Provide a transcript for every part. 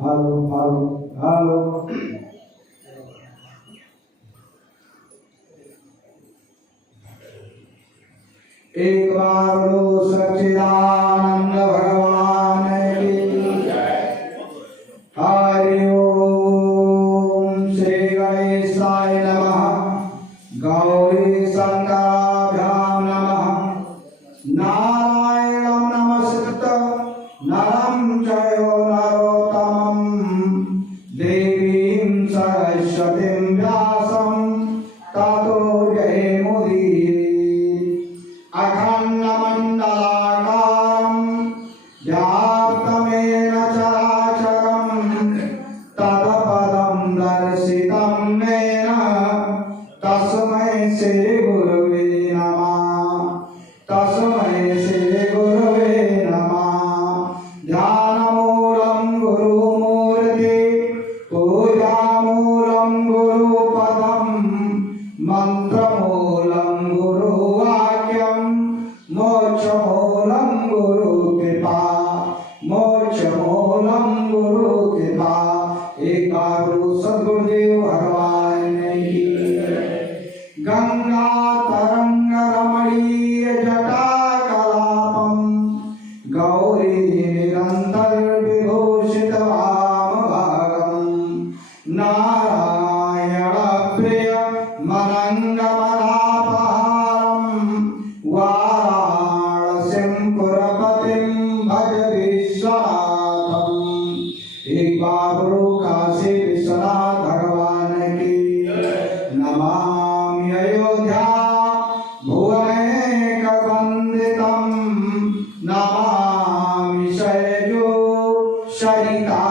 Hello hello hello. एक बार बोलो सच्चिदानंद भगवान की हरि ओम। श्री गणेशाय नमः। गौरी शंकराभ्यां नमः। नारायणं नमस्कृत्य नरं चैव नरोत्तमं देवीं सरस्वतीं व्यासं ततो जयमुदीरये। अखण्डमण्डलाकारं व्याप्तमेन चराचरं तत्पदं दर्शितं येन तस्मै श्रीगुरुवे नमः। तस्मै श्रीगुरुवे नमः। ध्यानमूलं गुरुमूर्ति पूजामूलं गुरुपदं मन्त्रमूलं गुरुवाक्यं मोक्षमूलं गुरुकृपा। मोक्षमूलं गुरुकृपा। एक बार सद्गुरुदेव भगवान की। गंगा तरंग रमणीय जटा कलापम गौरी निरंतर विभूषित वामभागम नारायण प्रिय मनंगमदापहारम वाराणसीं पुरपतिं भज विश्वनाथम। एक बार काशी विश्वनाथ भगवान की। नमामि अयोध्या भुवनैकवन्दितं नमामि शैलो सरिता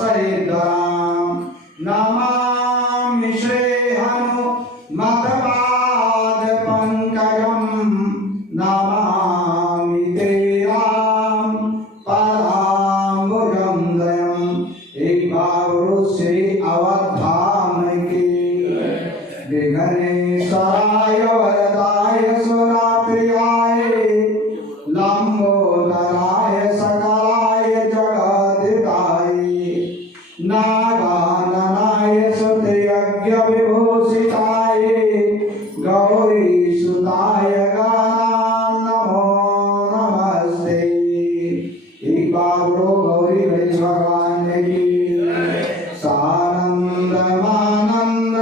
सरिद्रां नमामि श्री हनुमत्पादपङ्कजं नमामि ते राम पदाम्बुजं दयम्। एक बार श्री अवधाम की। विघ्नेश्वराय वरदाय सुरप्रियाय लंबोदराय सकलाय जगद्दिताय नागाननाय स्तुत्यज्ञ विभूषिताय गौरीसुताय नमो नमस्ते। एक बार गौरी गणेश भगवान की। सानंदमानंद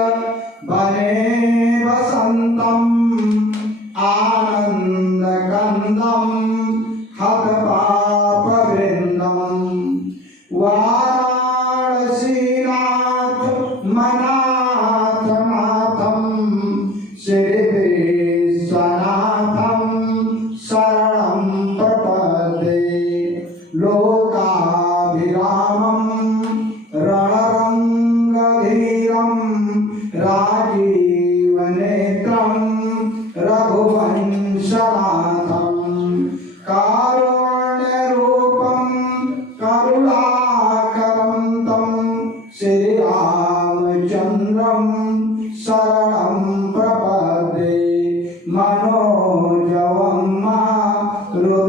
बने वसंतम आनंदकंदम हतपापवृंदम वाराणसीनाथ मनाथनाथम श्री विश्वनाथम शरणं प्रपद्ये। लोकाभिरामं रणरंगधीरं राजीवनेत्रं रघुवंशनाथं कारुण्यरूपं करुणाकरं श्रीरामचन्द्रं शरणं प्रपद्ये। मनोजवं मारुततुल्यवेगं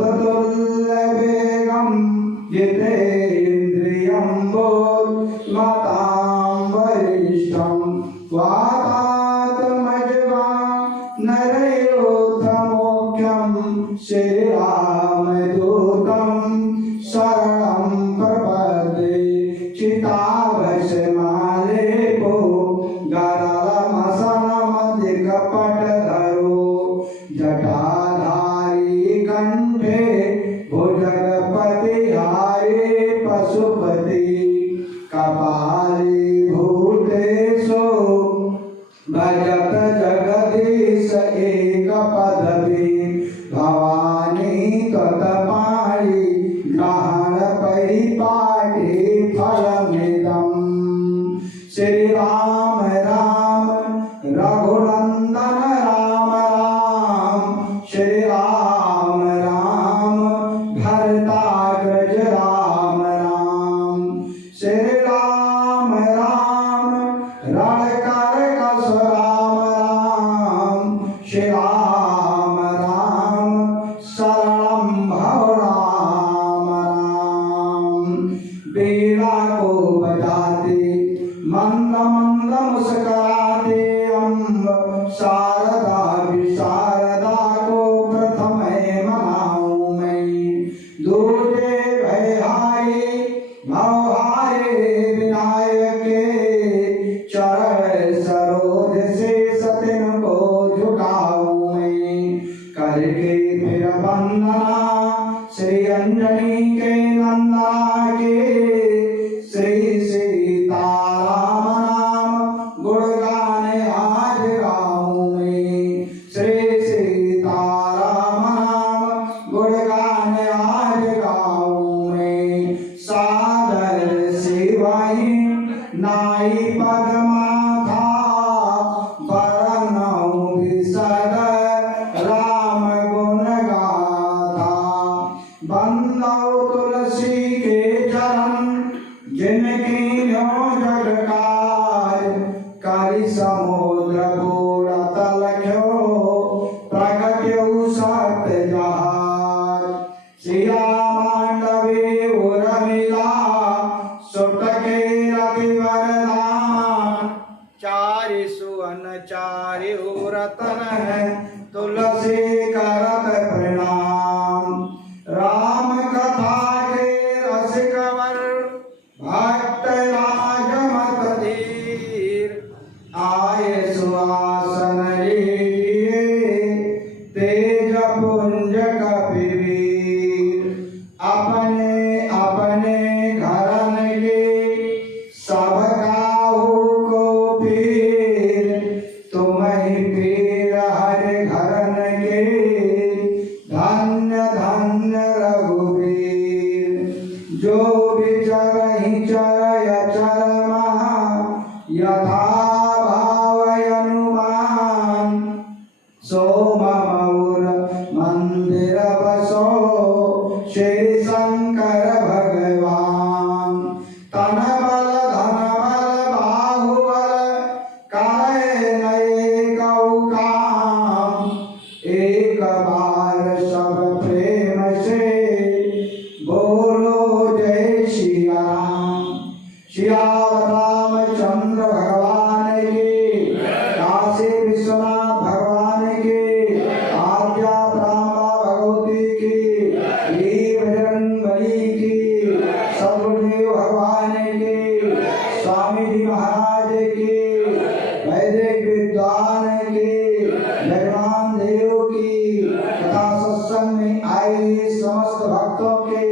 जितेन्द्रियं बुद्धिमतां वरिष्ठं वातात्मजवानरयोद्धमोख्यं श्रीरामदूतं शरणं प्रपद्ये। चिताभस्मालेपो गरलमसनमधिकपटधरो जटाधारी कंठे भुजगपतिहारे पशुपति कपाली भूतेषु भजत जगदीश एकपदवी। भवानी त्वत्पाणि ग्रहण परिपाटी फलमिदम्। श्री राम राम रघुनंदन राम राम श्री राम राम भरताग्रज राम राम श्री राम राम रणकर कस राम राम श्री वीणा को बजाते, मंद मंद मुस्कुराते अम्ब शारदा विशारदा को प्रथम मनाऊं मैं। दूजे भयहारे भवहारे विनायक के चरण सरोज से सतिन को झुकाऊं मैं। करके फिर वंदना श्री अंजनी के नंदना के, श्री सीताराम नाम गुणगान आज गाऊं मैं। श्री सीताराम नाम गुणगान आज गाऊं मैं। सादर सेवाई नाई पद्माथा, बरनऊं विशद राम गुण गाथा। बंदौ तुलसी के चरण जिनकी न्यों जग काज, करि समुद्र बूढ़ तलख्यो प्रगट्यौ सत्य जहाज। सिया मांडवी उर्मिला सुतके रति वरदान, चारि सुवन चारि रतन तुलसी करत प्रणाम। राम कथा के रस कंवर भक्त राज मत धीर, आए सुआसन लीजिए तेज पुंज कपिवीर। अपने अपने घरन के सब काहू को पीर, तुम ही पीर हर घरन के धन्य धन्य रघुवीर। जो विचरहि चरय चरमा यथा भाव अनुमान, सो मऊर मंदिर बसो श्री शंकर भगवान। तन बल धन बल बाहुबल करे नये कौ काम, एक बार सब प्रेम से बोलो जय श्री राम। श्री रामचंद्र भगवान की, काशी विश्वनाथ भगवान की, आद्या ब्रह्मा भगवती की, बजरंगबली की, सदगुरुदेव भगवान की, स्वामी जी महाराज की, वैदिक विद्वान की, जगन्नाथ देव की, तथा सत्संग में आई समस्त भक्तों की,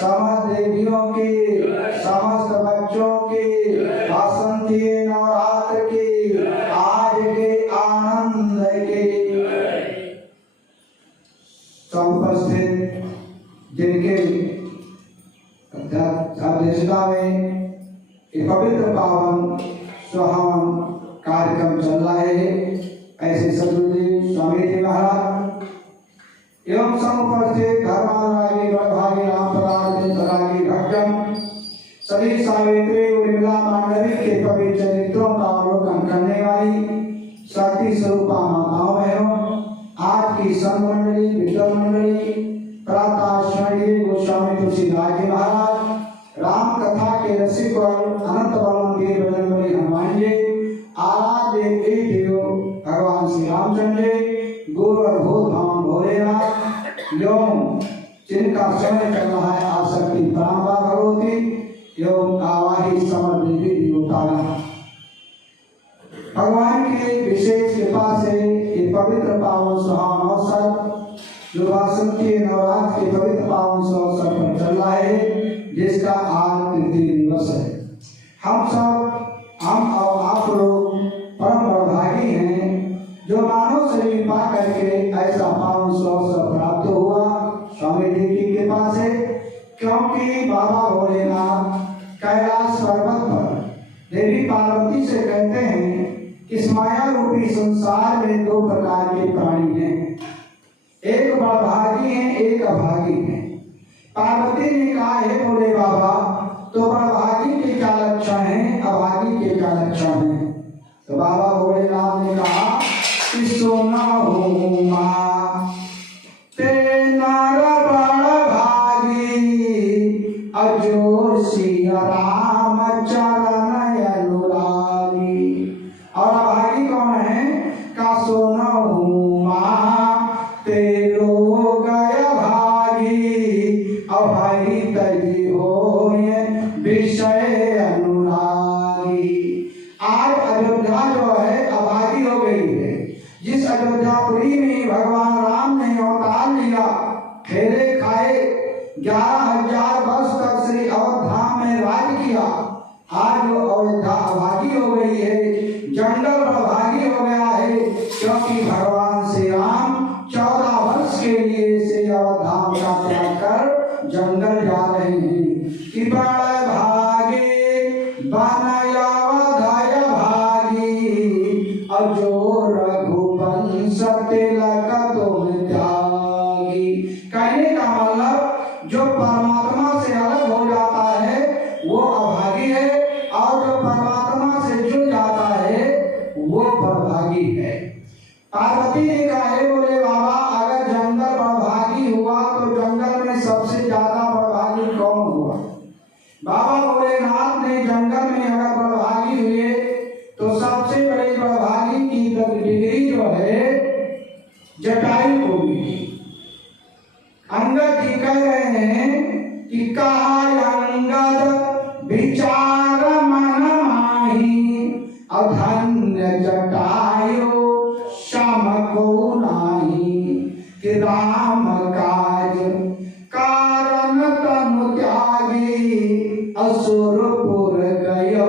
समस्त देवियों की, समस्त बच्चों की, वासंती नवरात्र की, आज के आनंद के समुपस्थित जिनके अध्यक्षता में ये पवित्र पावन सुहावन कार्यक्रम चल रहा है, ऐसे सदगुरुदेव स्वामी जी महाराज एवं समुपस्थित धर्मानुरागी बड़भागी रामपरायण रागी भक्तजन, सभी सावित्री उर्मिला मांडवी के पवित्र चरित्रों का अवलोकन करने वाली शक्ति स्वरूपा माताओं बहनों, आज की संत मंडली, विद्वान मंडली, प्रातः स्मरणीय गोस्वामी तुलसीदास जी महाराज, राम कथा के रसिक और अनंत बलवंतीय बजरंगबली हनुमान जी, आराध्य देव भगवान श्री रामचंद्र जी, गुरु और भूत भगवान भोलेनाथ, एवं जिनका समय चल रहा है आसक्ति परांबा भगवती एवं आवाही समर देवी देवतागण, भगवान की विशेष कृपा से ये पवित्र पावन सुहावन अवसर जो वासंती नवरात्र के पवित्र पावन अवसर पर चल रहा है, जिसका आज तृतीय दिवस है। हम और आप लोग परम भागी हैं जो मानव शरीर पा करके ऐसा पावन अवसर प्राप्त हुआ स्वामी जी की कृपा से। क्योंकि बाबा भोलेनाथ कैलाश पर्वत पर देवी पार्वती से कहते हैं कि इस माया रूपी संसार में दो प्रकार के प्राणी हैं, एक बड़भागी हैं, एक अभागी हैं। पार्वती ने कहा है भोले बाबा, तो बड़भागी के क्या लक्षण हैं, अभागी के क्या लक्षण हैं? तो बाबा भोलेनाथ ने कहा कि सोना हो मां ते नर बड़भागी अजो सिया राम चरण अनुरागी। और अभागी कौन है? का सुनहु माँ ते लोग अभागी, अभागी तजी होए विषय अनुरागी। आज अयोध्या जो है अभागी हो गई है। जिस अयोध्यापुरी में भगवान राम ने अवतार लिया, फेरे खाए, 11,000 वर्ष तक श्री अयोध्या में राज किया, आज वो अयोध्या अभागी हो गई है, जंगल अभागी हो गया है। क्योंकि भगवान श्री राम 14 वर्ष के लिए से अयोध्या का त्याग कर जंगल जा रहे हैं। कि बड़ भागे बन अयोध्या भागी, और जो रघुवंश तिलक तुम त्यागी। कहने का मतलब जो परमात्मा से अलग हो जाता है वो अभागी है, और जो परमात्मा से जुड़ जाता है वो परभागी है। पार्वती ने कहा, बोले बाबा अगर जंगल परभागी हुआ तो जंगल में सबसे ज्यादा परभागी कौन हुआ? बाबा भोलेनाथ ने जंगल में अगर परभागी हुए तो सबसे बड़े परभागी की डिग्री जो है जटायु को मिली। अंगद जी कह रहे हैं कि कहा अंगद विचार मन माही, अधन्य जटायु श्याम को नाही। कि राम काज कारण तनु त्यागी, असुरपुर गयो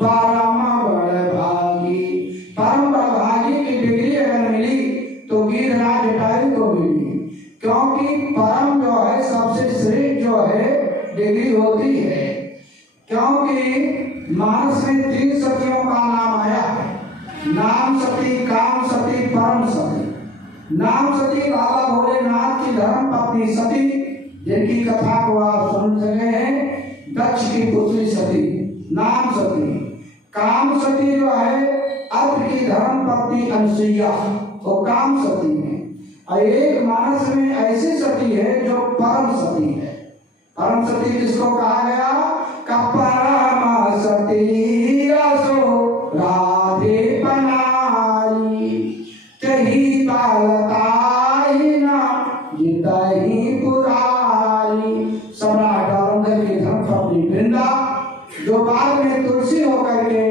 परम बड़भागी। परम बड़भागी की डिग्री अगर मिली तो गिरिराज जटायु को मिली, क्योंकि परम जो है सबसे श्रेष्ठ जो है डिग्री होती है। क्योंकि मानस में 3 सतियों का नाम आया है, नाम सती, काम सती, परम सती। नाम सती बाबा भोलेनाथ की धर्म पत्नी सती, जिनकी कथा को आप सुन सके हैं, दक्ष की पुत्री सती, नाम सती। काम सती जो है अत्र की धर्म पत्नी अनसुईया, वो काम सती है। और एक मानस में ऐसी सती है जो परम सती है। परम सती किसको कहा गया? का परम सती असो राधे बनाई, तही बालताई ना जितही पुरारी। सम्राट औरंगजेब की धर्मपत्नी वृंदा, जो बाद में तुलसी होकर के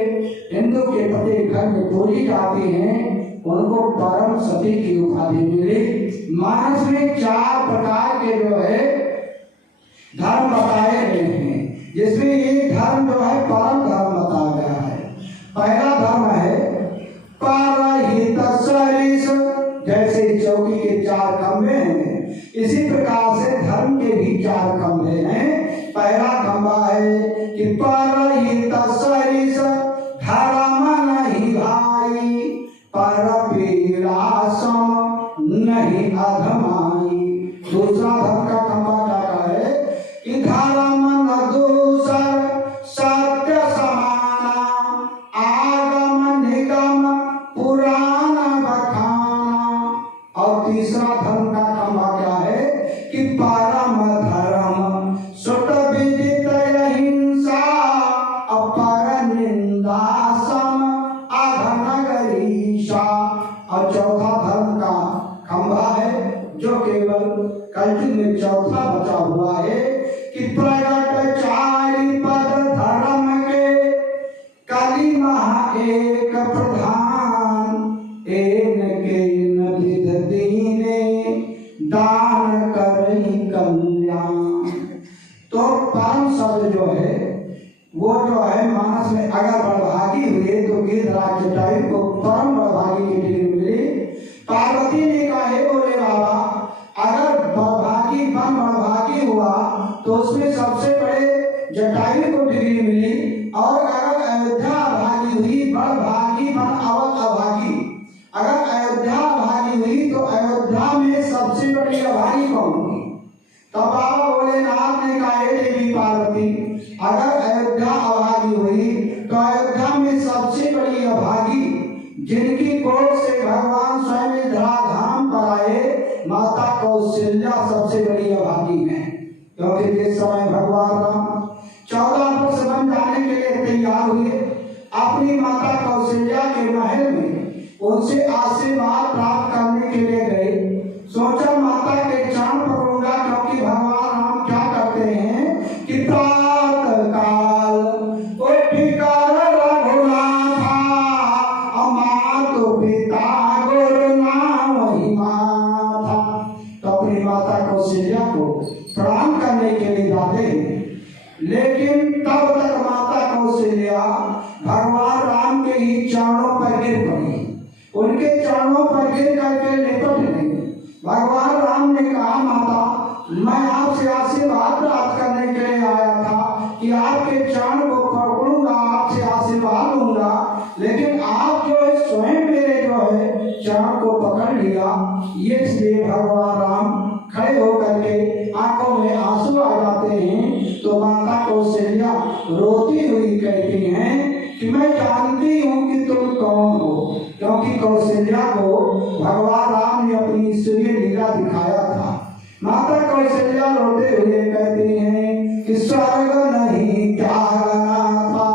हिंदू के प्रत्येक घर में पूजी जाती हैं, उनको परम सती की उपाधि मिली। मानस में 4 प्रकार के जो है धर्म बताए गए हैं, जिसमें एक धर्म जो है परम धर्म बताया गया है। पहला धर्म है परहित सरिस, जैसे चौकी के 4 खंभे हैं, इसी प्रकार से धर्म के भी 4 खंभे हैं। पहला खंभा है कि परहित सरिस धर्म नहीं भाई, पर पीड़ा सम नहीं अधमाई। दूसरा धर्म का खंभा क्या है कि धर्म न दूसर सत्य समाना, आगम निगम पुराण बखाना। और तीसरा धर्म का खंभा क्या है कि परम धर्म सुत विदित अहिंसा, अपर निंदा सम अघनगरीशा। और चौथा धर्म का खंभा है जो केवल कलयुग में चौथा बचा हुआ है कि प्रगट 4 पद धर्म के, कली महा एक प्रधान, एन के नभिद दीने दान करई कल्याण। तो परम शब्द जो है वो जो है मानस में अगर बड़भागी हुए तो गिरिराज जटायु को परम बड़भागी की डिग्री मिली। पार्वती ने कहा, बोले बाबा अगर बड़भागी हुआ तो उसमें सबसे बड़े जटायु को डिग्री मिली। और अगर अयोध्या भागी हुई, बड़भागी बन अवध अभागी, अगर अयोध्या भागी हुई तो अयोध्या में सबसे बड़ी अभागी कौन हुई? तो बाबा भोलेनाथ ने कहा, देवी पार्वती अगर अयोध्या अभागी हुई तो अयोध्या में सबसे बड़ी अभागी, जिनकी कोख से भगवान स्वयं धराधाम पर आए, माता कौशल्या सबसे बड़ी अभागी है। क्योंकि जिस समय भगवान राम 14 वर्ष अपनी माता कौशल्या के महल में उनसे आशीर्वाद प्राप्त करने के लिए गए। सोचा माता के चरण पकड़ूंगा, क्योंकि भगवान राम क्या करते हैं कि प्रातः काल उठकर रघुनाथा मातु पिता गुरु नाम ही माथा। तो अपनी माता कौशल्या को प्रणाम करने के लिए जाते हैं, लेकिन तब तक माता कौशल्या भगवान राम के ही चरणों पर गिर पड़ी। उनके चरणों पर गिर करके लिपट गई। भगवान राम ने कहा, माता मैं आपसे आशीर्वाद प्राप्त करने के लिए आया था कि आपके चरण को पकड़ूंगा, आपसे आशीर्वाद लूंगा, लेकिन आप जो है स्वयं मेरे जो है चरण को पकड़ लिया। ये इसलिए भगवान राम खड़े होकर के आंखों में आंसू आ जाते हैं। तो माता कौशल्या रोती हुई कहती हैं कि मैं जानती हूँ कि तुम कौन हो, क्योंकि कौशल्या को भगवान राम ने अपनी ईश्वरीय लीला दिखाया था। माता कौशल्या रोते हुए कहती हैं कि स्वर्ग नहीं त्यागना था,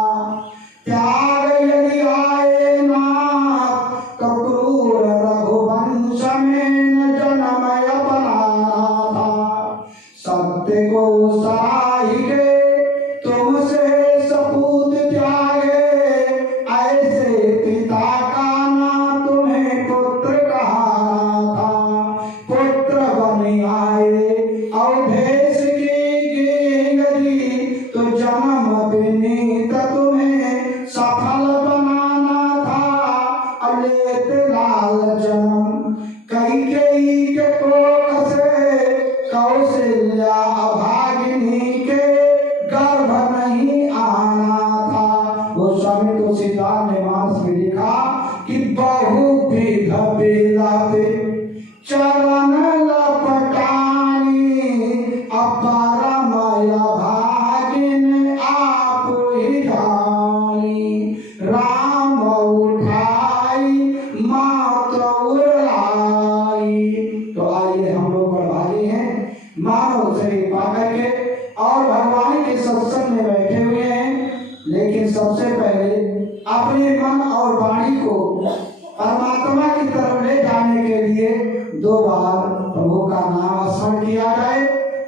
त्याग यदि आए नाथ तो क्रूर रघुवंश में न जन्म अपनाना था। सत्य को सराही के तुमसे सपूत त्यागे, ऐसे पिता का ना तुम्हें पुत्र कहाना था। पुत्र बन आए अवधेश की गदी, तो जन्म विनीत तुम्हें सफल बनाना था। अलेत लाल जन्म कैकेयी के कोख से, कौशल्या अभागिनी के गर्भ नहीं आना था। गोस्वामी तुलसीदास ने मानस में लिखा कि बहुविध बिलपे चरण लपटानी, अपरमय भागिन आप ही जानी। राम उठाई मात उड़ाई। तो आइए हम लोग बड़भागी हैं, मानव शरीर पाकर के और भगवान के सत्संग में बैठे हुए हैं, लेकिन सबसे पहले अपने मन और वाणी को परमात्मा की तरफ ले जाने के लिए 2 बार प्रभु का नाम स्मरण किया जाए।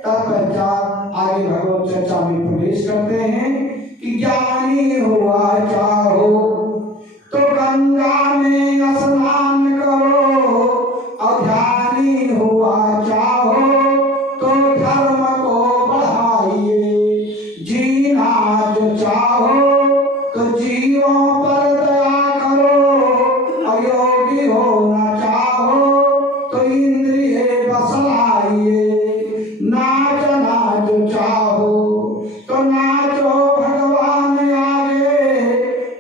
तत्पश्चात आगे भगवत चर्चा में प्रवेश करते हैं कि ज्ञानी हुआ चाहो तो गंगा में स्नान करो, और ध्यानी हुआ चाहो तो धर्म को बढ़ाइए। जीना जो चाहो तो जीवों पर दया करो, अयोगी होना चाहो तो इंद्रिय बस लाइए। नाचना जो चाहो तो नाचो भगवान आगे,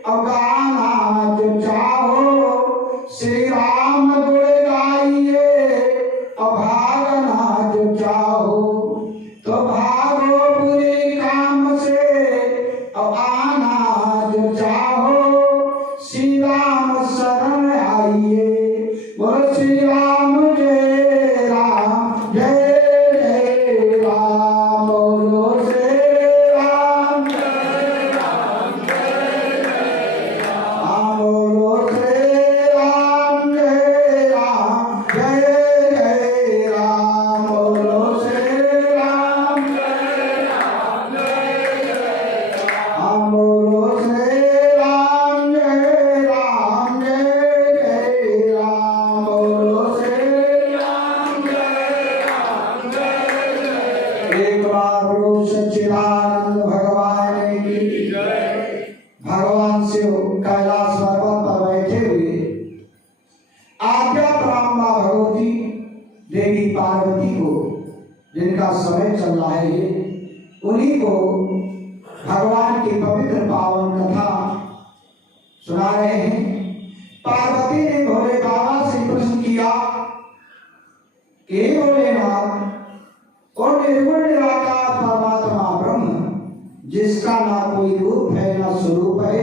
और गाना जो चाहो श्री राम गुण गाइए। और भागना जो चाहो तो भागो बुरे काम से, और आना जो चाहो श्री राम शरण आइए। बोलो श्री राम जय राम जय जय राम। बोलो श्री राम जय राम जय जय राम। बोलो श्री राम जय राम जय जय राम। बोलो श्री राम जय राम जय जय राम। बोलो श्री राम जय राम जय जय राम। बोलो श्री राम जय राम जय जय। एक बार बोलो सच्चिदानंद भगवान की जय। भगवान शिव कैलाश पर्वत पर बैठे हुए आज्ञा प्राम्बा भगवती देवी पार्वती को, जिनका समय चल रहा है, उन्हीं को भगवान की पवित्र पावन कथा सुना रहे हैं। पार्वती ने भोले बाबा से प्रश्न किया कि भोलेनाथ, और निर्गुण निराकार परमात्मा ब्रह्म, जिसका ना कोई रूप है ना स्वरूप है,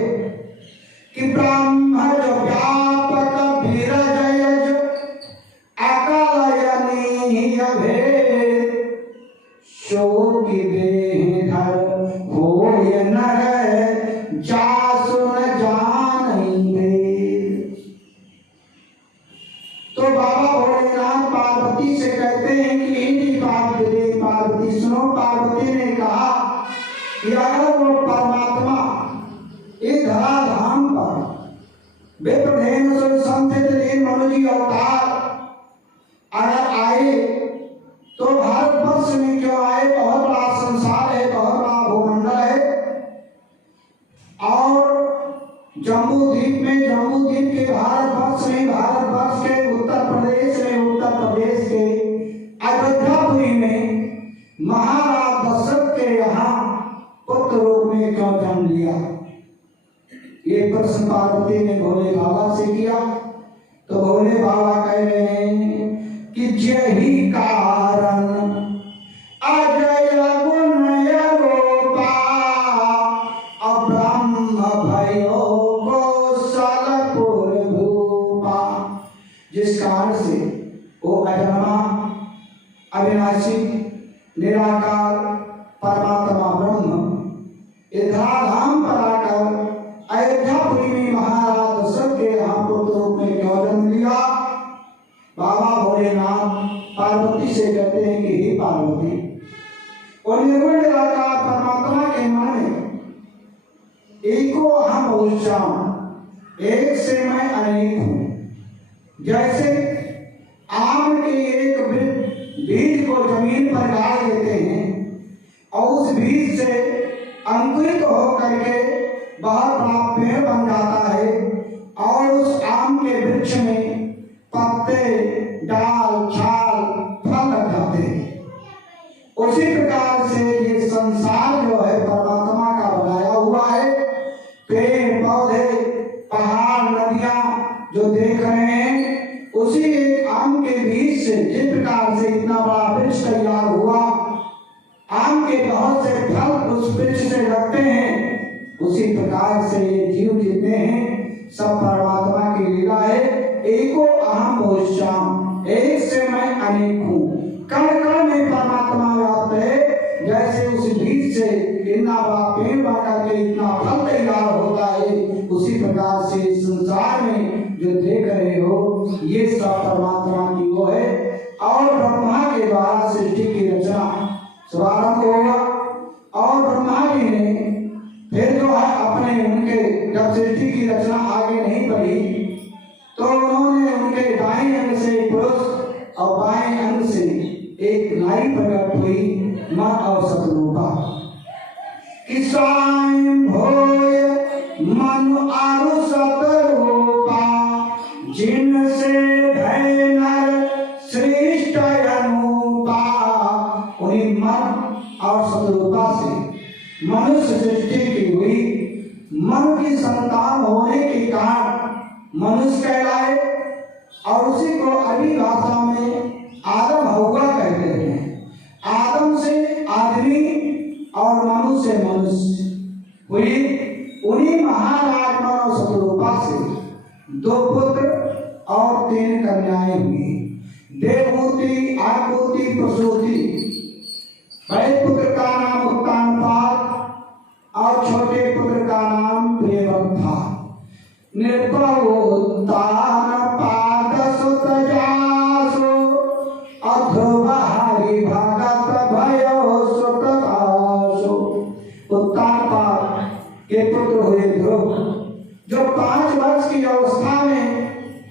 कि ब्रह्मज व्यापक विरजयज अकलयनीय भेद, शोक देह धर होय नर जासु न परमात्मा इस धराधाम पर विप्रधेन संस्थित मनुजी अवतार अगर आए तो भारतवर्ष में क्यों आए? बहुत बड़ा संसार है, बहुत बड़ा भूमंडल है। और जम्बू द्वीप के भारतवर्ष के उत्तर प्रदेश के अयोध्यापुरी में महाराज दशरथ के यहाँ पुत्र रूप में क्यों जन्म लिया? ये प्रश्न पार्वती ने भोले बाबा से किया। तो भोले बाबा कह रहे हैं कि यही कारण अजय गुण रूपा अब्रह्म भयो कौशलपुर भूपा। जिस कारण से वो अजन्मा अविनाशी निराकार परमात्मा ब्रह्म धराधाम पर आकर अयोध्यापुरी में महाराज दशरथ के यहाँ पुत्र रूप में क्यों जन्म लिया? बाबा भोलेनाथ पार्वती से कहते हैं कि हे पार्वती, और निर्गुण निराकार परमात्मा के मन में एको अहम बहुश्याम, एक से मैं अनेक हूँ। जैसे आम के एक बीज को जमीन पर डाल देते हैं और उस बीज से अंकुरित होकर के बहुत बड़ा पेड़ बन जाता है और उस आम के वृक्ष में पत्ते, डाल, छाल, फल लग जाते हैं। उसी प्रकार से ये संसार जो है परमात्मा का बनाया हुआ है। पेड़ पौधे, पहाड़, नदियां जो देख रहे हैं, उसी एक आम के बीज से जिस प्रकार से इतना बड़ा वृक्ष तैयार हुआ, आम के बहुत से फल उस वृक्ष से लगते हैं, उसी प्रकार से ये जीव जितने हैं सब परमात्मा की लीला है। एको अहम बहुश्याम, एक से मैं अनेक हूँ। कण कण में परमात्मा व्याप्त है। जैसे उस बीज से इतना बड़ा पेड़ बना के इतना फल तैयार होता है, उसी प्रकार से संसार में जो देख रहे हो ये सब परमात्मा की वो है। और ब्रह्मा के द्वारा सृष्टि की रचना शुभारंभ होगा और ब्रह्मा जी ने फिर जो है अपने उनके जब सृष्टि की रचना आगे नहीं बढ़ी तो उन्होंने उनके दाएं अंग से पुरुष और बाएं अंग से एक नारी प्रकट हुई, मां और सतरूपा। कि स्वयं भोय मनु आरु सतरूपा, जिनसे भय नर श्रेष्ठ अनुपा। उन्हीं मन और सतरूपा से मनुष्य सृष्टि की हुई। मन की संतान होने के कारण मनुष्य कहलाए और उसी को अरबी भाषा में आदम हव्वा कहते हैं। आदम से आदमी और मनुष्य से मनुष्य हुई। उन्हीं महाराज मानव सतरूपा से 2 पुत्र और 3 कन्याएं हुई। देवहूति, आकुति, प्रसूति। बड़े पुत्र का नाम उत्तानपाद और छोटे पुत्र का नाम प्रियव्रत था। निर्भवोत्तानपाद सुत जासु, अध्रुव हरि भगत भयो सुत आसु। उत्तानपाद के पुत्र हुए ध्रुव, जो 5 वर्ष की अवस्था में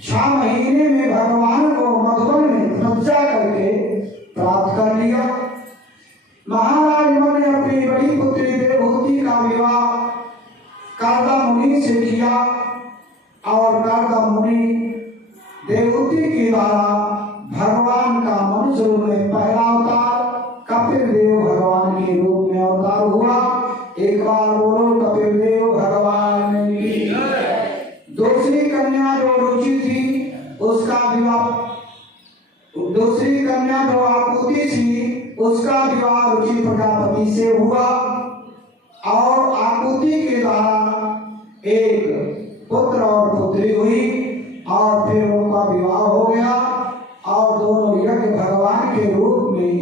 6 महीने में भगवान को मधुबन में तपस्या करके प्राप्त कर लिया। महाराज ने अपनी बड़ी पुत्री देवहूति का विवाह कार्दा मुनि से किया और कार्दा मुनि देवहूति के द्वारा भगवान का मनुष्य रूप में पहला अवतार कपिल देव भगवान के रूप में अवतार हुआ। एक बार बोलो कपिल देव भगवान की। दूसरी कन्या जो रुचि थी उसका विवाह, दूसरी कन्या जो आकुति थी उसका विवाह रुचि प्रजापति से हुआ और आकुति के द्वारा एक पुत्र और पुत्री हुई और फिर उनका विवाह हो गया और दोनों यज्ञ भगवान के रूप में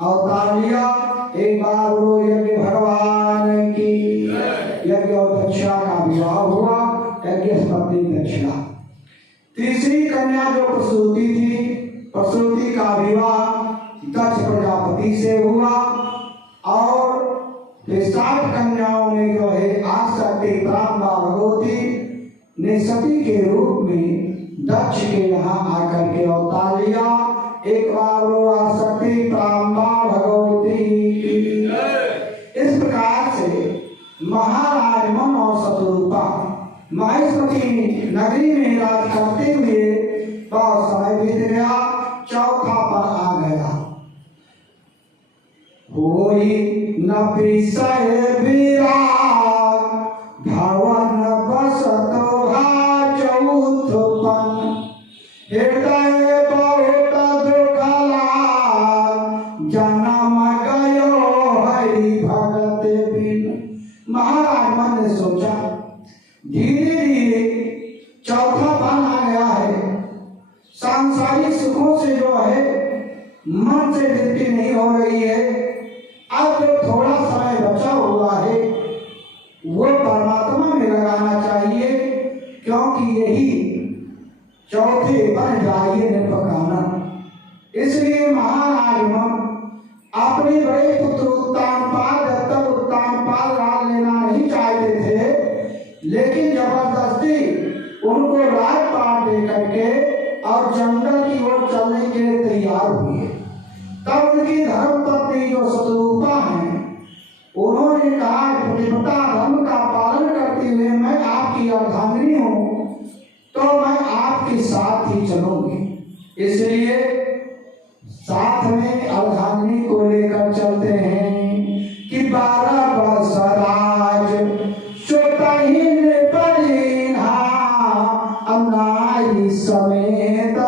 अवतार लिया। एक बार वो यज्ञ भगवान की। यज्ञ और दक्षिणा का विवाह हुआ, यज्ञ पत्नी दक्षिणा। तीसरी कन्या जो प्रसूति थी, प्रसूति का विवाह दक्ष प्रजापति से हुआ और तो 60 कन्याओं में जो है आसक्ति प्राम्बा भगवती ने सती के रूप में दक्ष के यहाँ आकर के अवतार लिया। एक बार वो आसक्ति प्राम्बा भगवती। इस प्रकार से महाराज मन और शत्रुपा महेश्वरी नगरी में राज करते हुए बहुत समय बीत गया। चौथा पर आ गया। होई न विषय विराग भवन बसतो चौथपन हृदय बहुत दुख लाग जन्म गयो हरि भगत बिन। महाराज मन ने सोचा धीरे धीरे चौथा बन आ गया है। सांसारिक सुखों से जो है मन से तृप्ति नहीं हो रही है। अब जो थोड़ा समय बचा हुआ है वो परमात्मा में लगाना चाहिए, क्योंकि यही चौथे बन जाइए न पकाना। इसलिए महाराज अपने बड़े पुत्र उत्तानपाद जब तक उत्तानपाद राज लेना नहीं चाहते थे, लेकिन जबरदस्ती उनको राजपाट दे करके और जंगल की ओर चलने के लिए तैयार हुए। तब उनकी धर्मपत्नी जो शत्रुपा हैं उन्होंने कहा प्रतिपदा धर्म का पालन करते हुए मैं आपकी अर्धांगिनी हूँ, तो मैं आपके साथ ही चलूंगी। इसलिए साथ में अर्धांगिनी को लेकर चलते हैं कि 12 वर्ष राज सुतहीन बलिन्हा अनाई समेत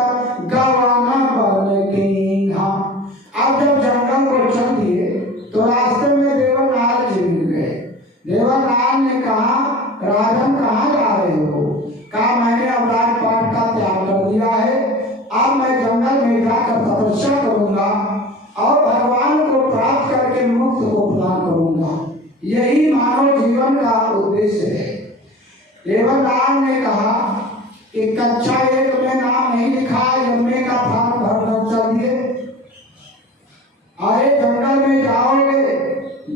गवन बन कीन्हा। अब जब जंगल को चल दिए तो रास्ते में देवनाथ जी मिल गए। देवनाथ ने कहा राजन कहाँ जा रहे हो? कहा मैंने अब राजपाट का त्याग कर दिया है, अब मैं जंगल में जाकर तपस्या करूंगा और भगवान को प्राप्त करके मुक्त को प्रदान करूंगा। यही मानव जीवन का उद्देश्य है। देवनाथ ने कहा कि कक्षा 1 में नाम नहीं लिखा, एमए का फॉर्म भरना चाहिए। आए जंगल में जाओगे,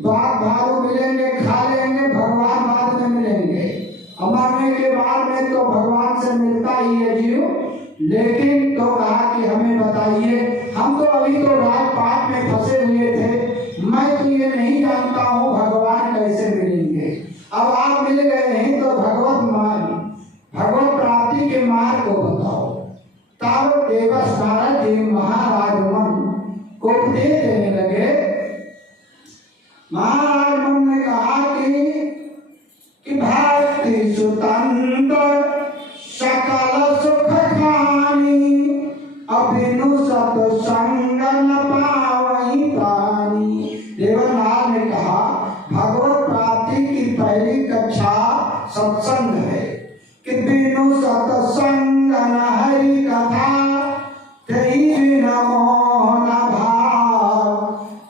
बाघ भालू मिलेंगे, खा लेंगे, भगवान बाद में मिलेंगे। मरने के बाद में तो भगवान से मिलता ही है जीव। लेकिन तो कहा कि हमें बताइए, हम तो अभी तो राजपाट में फंसे हुए थे, मैं तो ये नहीं जानता हूँ भगवान कैसे मिलेंगे। अब आप मिल गए हैं तो भगवत प्राप्ति के मार्ग को बताओ। तब देवस नारद जी महाराज मन को उपदेश देने लगे। महाराज मन ने कहा कि भक्ति सुतंत्र सकल सुख खानी अभिनु सत्संग न पावई प्राणी। देवनाथ ने कहा भगवत प्राप्ति की पहली कक्षा सत्संग है कि बिनु सत्संग न हरि कथा तेई बिन मोह न भाव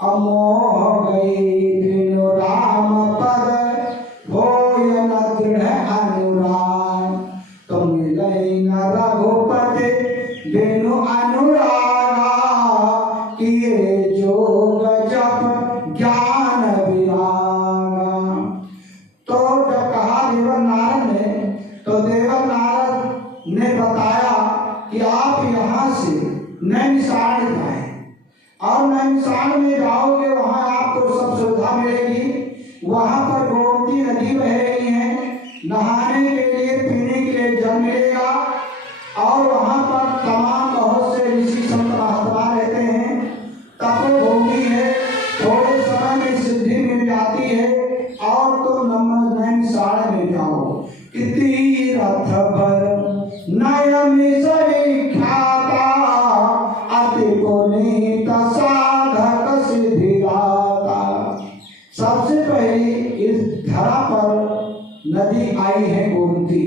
अमोह गई बिनु राम पद होय न दृढ़ अनुराग। तुम मिलई न रघुपति बिनु अनुरागा किए जोग जप ज्ञान विरागा। तो जब कहा देवनाथ ने, तो देवनाथ ने बताया कि आप यहाँ से नैमिषारण्य जाएं और नैमिषारण्य में जाओगे, वहाँ आपको सब सुविधा मिलेगी। वहाँ पर गोमती नदी बह रही है, नहाने के लिए पीने के लिए जल मिलेगा और वहाँ पर तमाम बहुत से ऋषि संत महात्मा रहते हैं। तपोभूमि है, थोड़े समय में सिद्धि मिल जाती है और तो नैमिषारण्य में जाओ कि तीरथ पर नयमिषरि ख्याता अति पुनीत साधक सिद्धिदाता। सबसे पहले इस धरा पर नदी आई है गोमती।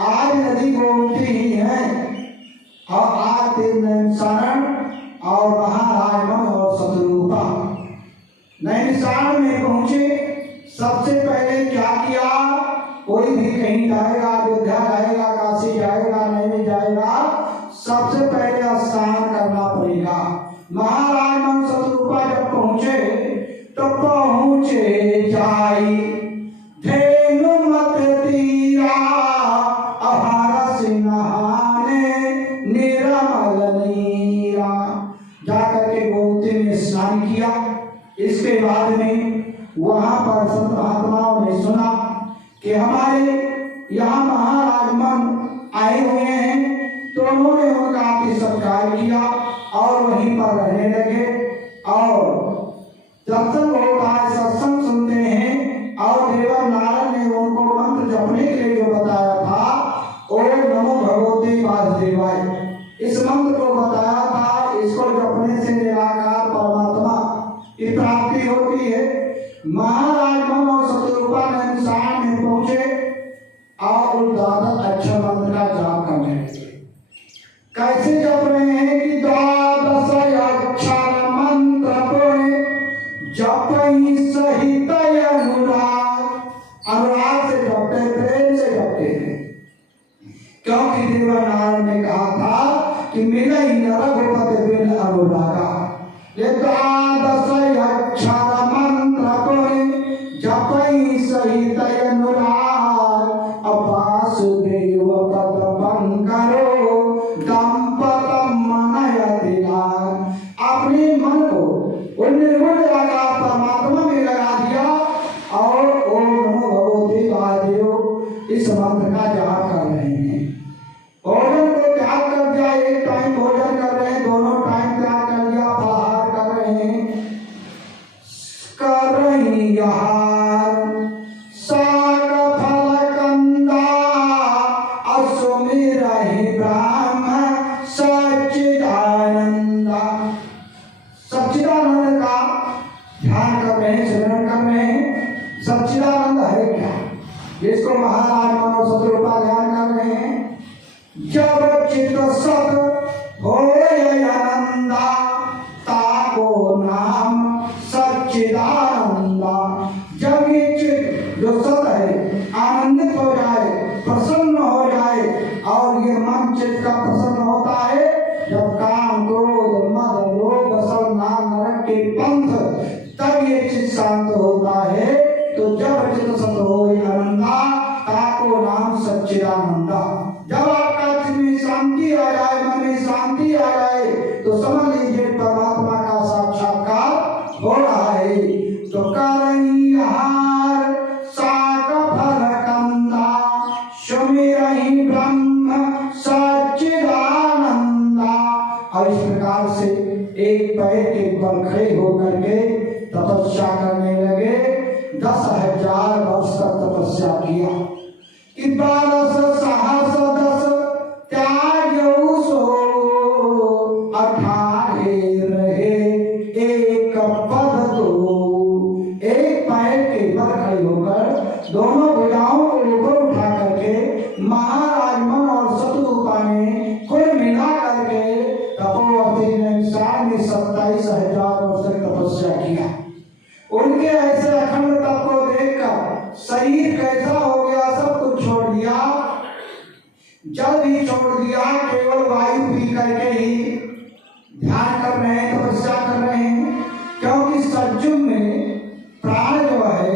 आज नदी गोमती ही है और आज नैमिषारण्य और महाराज मन और शत्रुपा नैमिषारण्य में पहुंचे। सबसे पहले क्या किया? कोई भी कहीं जाएगा, अयोध्या जाएगा, काशी जाएगा, नैनी जाएगा, सबसे पहले स्नान करना पड़ेगा। महाराज मन शत्रुपा जब पहुंचे तो पहुंचे कि हमारे यहाँ महाराज मन आए हुए हैं, तो उन्होंने उनका अति सत्कार किया और वहीं पर रहने लगे। और सत्संग होता है, सत्संग सुनते हैं, और देवर नारायण ने उनको मंत्र जपने के लिए जो बताया था, ओम नमो भगवते वासुदेवाय, इस मंत्र को बताया था। इसको जपने से निराकार परमात्मा की प्राप्ति होती है। महाराज मन और सतरूपानंद शाम में पहुंचे और उन दादा अच्छा मंत्र का जाप करने लगे। कैसे जप रहे हैं कि द्वादश अक्षर मंत्र पुण्य जपहि सहित अनुराग, अनुराग से जपते, प्रेम से जपते हैं, क्योंकि देवनारायण ने कहा था कि मेरा ही नरघुपति बिन अनुरागा। ये द्वादश अक्षर मंत्र पुण्य जपहि सहित अनुराग, वासुदेव पद पंकरो दंपतम मनयति लाग। अपने मन को उन निर्गुण निराकार परमात्मा में लगा दिया और ओम नमो भगवते वासुदेव इस मंत्र का जाप कर रहे हैं। भोजन को त्याग कर दिया, एक टाइम भोजन कर रहे हैं, दोनों टाइम त्याग कर दिया, फलाहार कर रहे हैं। कर रही आहार साग फल कंदा असुमिर ब्रह्म सच्चिदानंदा। सच्चिदानंद का ध्यान कर रहे हैं, स्मरण कर रहे हैं। सच्चिदानंद है क्या, इसको महाराज मनोज सतरूपा ध्यान कर रहे हैं। जब चित सत होय आनंदा, ताको नाम सच्चिदानंदा। जब ये चित जो सत है आनंदित हो जाए, प्रसन्न हो जाए, और ये मन चित का प्रसन्न होता है जब काम क्रोध मद लोभ सब नाम नरक के पंथ, तब ये चित शांत होता है। तो जब चित सत होय आनंदा, ताको नाम सच्चिदानंदा। जब आपका चित्त में शांति आ जाए, मन में शांति आ जाए, तो समझ लीजिए परमात्मा का साक्षात्कार हो रहा है। तो करई आहार साक फल कंदा सुमिरहि ब्रह्म सच्चिदानंदा। और इस प्रकार से एक पैर के बल खड़े होकर के तपस्या करने लगे। 10,000 वर्ष तक तपस्या किया कि 12 सहस्र 10 त्याग्यौ सो 18 रहे एक पद दो। एक पैर के बल खड़े होकर दोनों भुजाओं को ऊपर उठा करके महाराज मन और सतरूपा ने कुल मिला करके तपोवती ने 27,000 वर्ष तक तपस्या किया। उनके ऐसे अखंड तप को देखकर शरीर कैसा हो गया, सब कुछ छोड़ दिया, जल भी छोड़ दिया, केवल वायु पी करके ही ध्यान कर रहे हैं, तपस्या कर रहे हैं। क्योंकि सज्जुग में प्राण जो है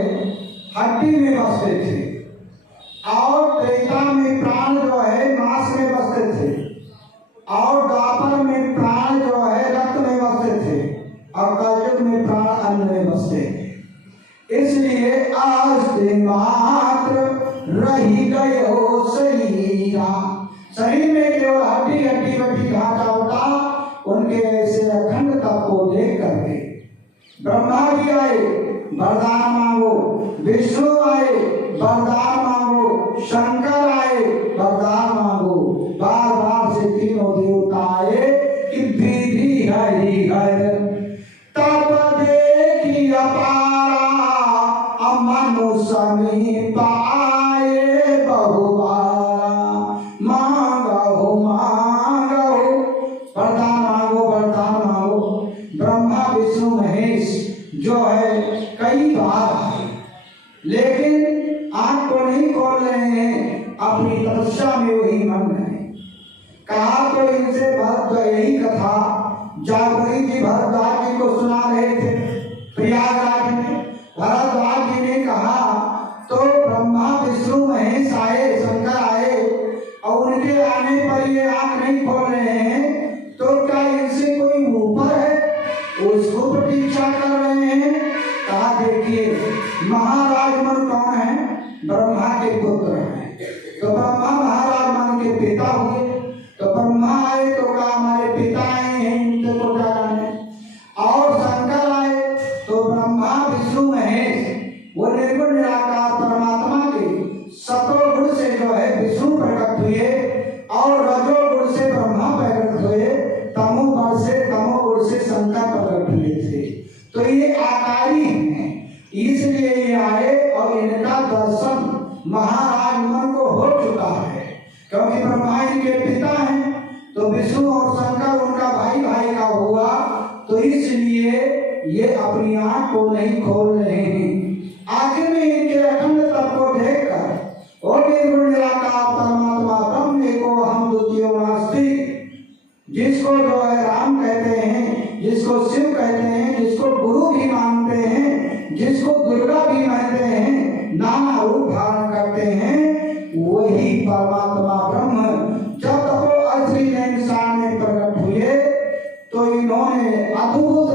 हड्डी में बसते थे, और त्रेता में प्राण जो है मांस में बसते थे, और द्वापर में प्राण जो है रक्त में बसते थे, और कलयुग में प्राण अन्न में बसते हैं। इसलिए आज मात्र रही गए हो शरीरा, शरीर में केवल हड्डी हड्डी बटी ढांचा होता। उनके ऐसे अखंड तप को देख करके ब्रह्मा जी आए, वरदान मांगो, विष्णु आए, वरदान मांगो, शंकर आए, वरदान मांगो। बार बार से तीनों देवता आए कि विधि हरि हर तब देखी अपारा, मनु समीप आए बहुबारा। मांगो मांगो, वरदान मांगो, वरदान मांगो। ब्रह्मा विष्णु महेश जो है कई बार आए, लेकिन आंख को नहीं खोल रहे हैं, अपनी तपस्या में वही मग्न है। कहा तो इनसे भरत यही कथा जागृति जी भरद्वाज जी को सुना रहे थे प्रयागराज में। भरद्वाज जी ने कहा तो ब्रह्मा विष्णु महेश आए, शंकर आए, और उनके आने पर ये आंख नहीं खोल रहे हैं, तो क्या इनसे कोई ऊपर है, उसको प्रतीक्षा कर रहे हैं। कहा देखिए महाराज मन कौन है, ब्रह्मा के के पुत्र हैं। तो ब्रह्मा महाराज मन के पिता हुए। तो ब्रह्मा आए तो कहा हमारे पिता आए हैं, इनके को जाने। और शंकर आए तो ब्रह्मा विष्णु महेश वो निर्गुण निराकार परमात्मा के सतो गुण से जो है विष्णु प्रकट हुए और रजो गुण से ब्रह्मा प्रकट हुए, तमो गुण से शंकर प्रकट हुए थे। तो ये आकारी हैं, इसलिए ये आए और इनका दर्शन महाराज मन को हो चुका है। क्योंकि ब्रह्मा इनके पिता हैं तो विष्णु और शंकर उनका भाई भाई का हुआ, तो इसलिए ये अपनी आंख को नहीं खोल रहे हैं। आखिर में इनके अखंड तत्व को देखकर और निर्गुण निराकार परमात्मा ब्रह्म एको अहम द्वितीयो नास्ति, जिसको जो है राम कहते हैं, जिसको शिव कहते हैं, जिसको गुरु भी मानते हैं, जिसको दुर्गा भी मानते हैं, नाना रूप धारण करते हैं, वही परमात्मा ब्रह्म जब वो असली इंसान में प्रकट हुए तो इन्होंने अद्भुत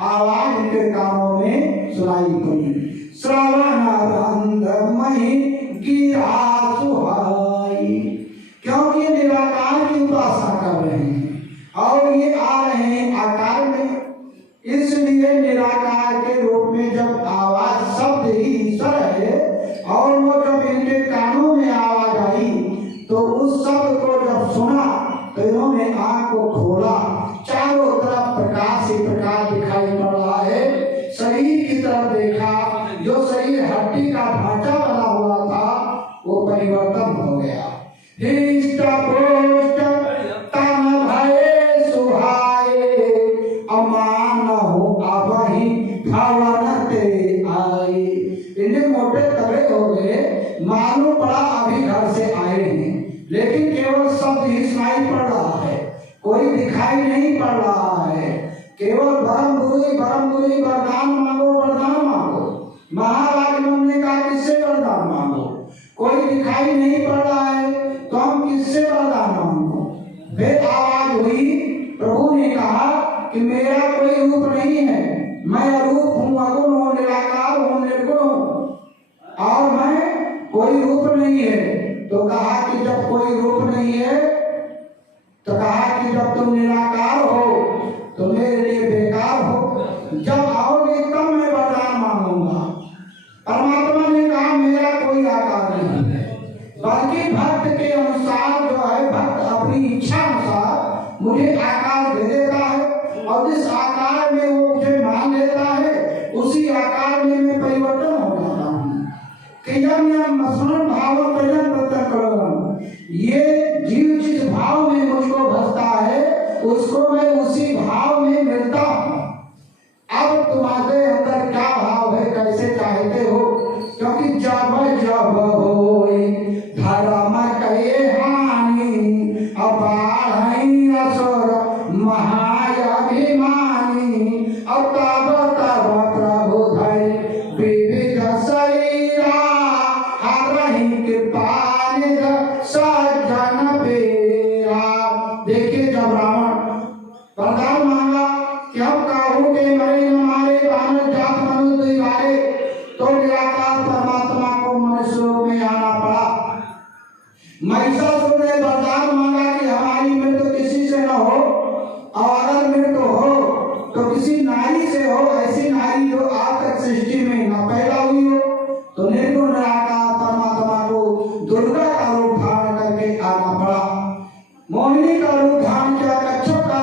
आवाज इनके कानों में सुनाई पड़ी। श्रवणानंदमयी गिरा सुहाई, क्योंकि निराकार की उपासना कर रहे हैं और ये आ रहे हैं आकार में, इसलिए निराकार के रूप में जब आवाज शब्द ही ईश्वर है और वो जब इनके कानों में आवाज आई तो उस शब्द को जब सुना तो इन्होंने आंख को खोला। चारों तरफ प्रकाश ही प्रकाश दिखाई पड़ रहा है। शरीर की तरफ देखा, जो शरीर हड्डी का ढांचा बना हुआ था वो परिवर्तन हो गया। हृष्ट पुष्ट तन भये सुहाए, अमान हो अबहि भवन ते आए। इन्हें मोटे तगड़े हो गए, मालूम पड़ा अभी घर से आए हैं, लेकिन केवल शब्द ही सुनाई पड़ रहा है, कोई दिखाई नहीं पड़ रहा है। केवल परम गुरु वरदान मांगो। महाराज ने कहा किससे वरदान मांगो, कोई दिखाई नहीं पड़ रहा है तो हम किससे वरदान मांगो। फिर आवाज हुई, प्रभु ने कहा कि मेरा कोई रूप नहीं है, मैं अरूप हूँ, अगुण हूँ, निराकार हूँ, निर्गुण हूँ और मैं कोई रूप नहीं है। तो कहा कि जब कोई रूप नहीं है तो कहा कि जब तुम निराकार हो तो मेरे लिए बेकार हो, जब आओगे तब मैं वरदान मांगूंगा। परमात्मा ने कहा मेरा कोई आकार नहीं है, बल्कि भक्त के अनुसार जो है भक्त अपनी इच्छा अनुसार मुझे आकार दे देता है और जिस आकार में वो मुझे मान लेता है उसी आकार में मैं परिवर्तन हो जाता हूँ। ये जीव जिस भाव में मुझको भजता है उसको मैं उसी भाव में मिलता हूँ। अब तुम्हारे अंदर क्या भाव है, कैसे चाहते हो, क्योंकि जब जब होए धर्म कहे हानि अबाढ़ असुर महाअभिमानी और तब तब प्रभु धरे विविध शरीरा हरहि कृपा निध सज्जन पेरा। देखिए जब रावण वरदान मांगा कि हम काहू के मरे न मारे बानर जात मनुष्य द्वारे, तो निराकार परमात्मा को मनुष्य रूप में आना पड़ा। महिषासुर ने वरदान मांगा कि हमारी मृत्यु किसी से न हो और अगर मृत्यु हो तो किसी नारी से हो, ऐसी नारी जो आज तक सृष्टि में न पैदा हुई हो। तो निर्गुण निराकार परमात्मा को दुर्गा का रूप धारण करके आना पड़ा, मोहिनी का रूप धारण किया, कच्छप का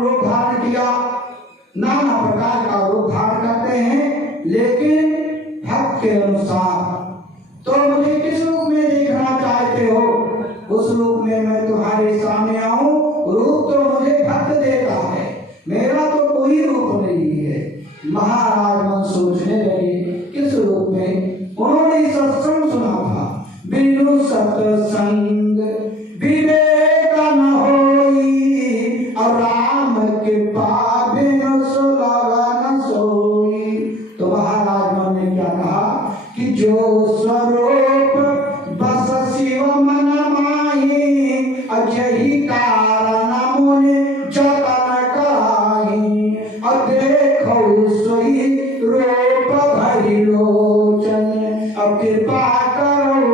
रूप धारण किया, नाना प्रकार का रूप धारण करते हैं लेकिन भक्त के अनुसार। तो मुझे किस रूप में देखना चाहते हो, उस रूप में मैं तुम्हारे सामने आऊं। रूप तो मुझे भक्त देता है, मेरा तो कोई रूप नहीं है। महाराज मन सोचने लगे किस रूप में। उन्होंने सत्संग सुना था, बिनु सत्संग विवेक न होई और राम कृपा बिनु सुलभ न सोई। तो महाराज मन ने क्या कहा कि जो स्वरूप बस शिव मन माही अजहि कारण मुनि जतन कराही और देखो सोई रूप भरि लोचन अब कृपा करो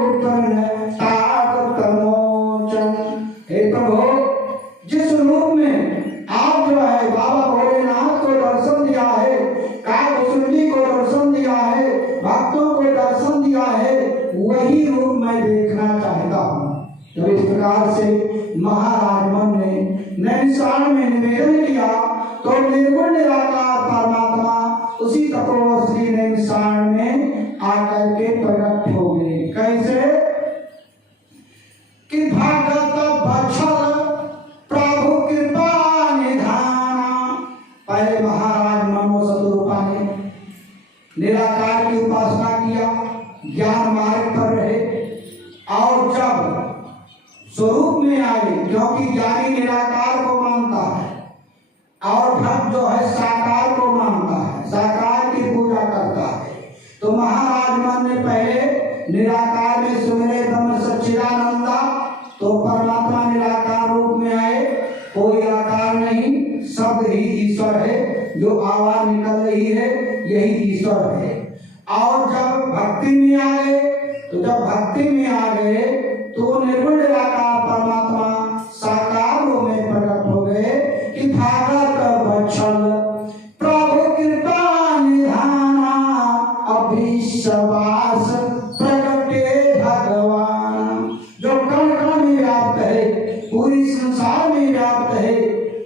रूप मैं देखना चाहता हूँ। जब इस प्रकार से महाराज मन ने नैमिषारण्य में निवेदन किया तो निर्गुण निराकार परमात्मा उसी तपोवन श्री नैमिषारण्य में आकर के प्रकट हो गए। कैसे कि भगत बछल प्रभु कृपा निधाना। पहले महाराज मनो सतरूपा ने निराकार की उपासना किया, ज्ञान मार्ग पर रहे, और जब स्वरूप में आए, क्योंकि ज्ञानी निराकार को मानता है और भक्त जो है साकार को मानता है, साकार की पूजा करता है, तो महाराज मन ने पहले निराकार में सुमिरे ब्रह्म सच्चिदानंदा, तो परमात्मा निराकार रूप में आए, कोई आकार नहीं, शब्द ही ईश्वर है, जो आवाज निकल रही है यही ईश्वर है। और जब भक्ति में आ गए, तो जब भक्ति में आ गए तो निर्गुण निराकार परमात्मा साकार रूप में प्रकट हो गए कि भागत बछल प्रभु कृपा निधाना, अविश्वास प्रगटे भगवान। जो कण कण में व्याप्त है, पूरी संसार में व्याप्त है,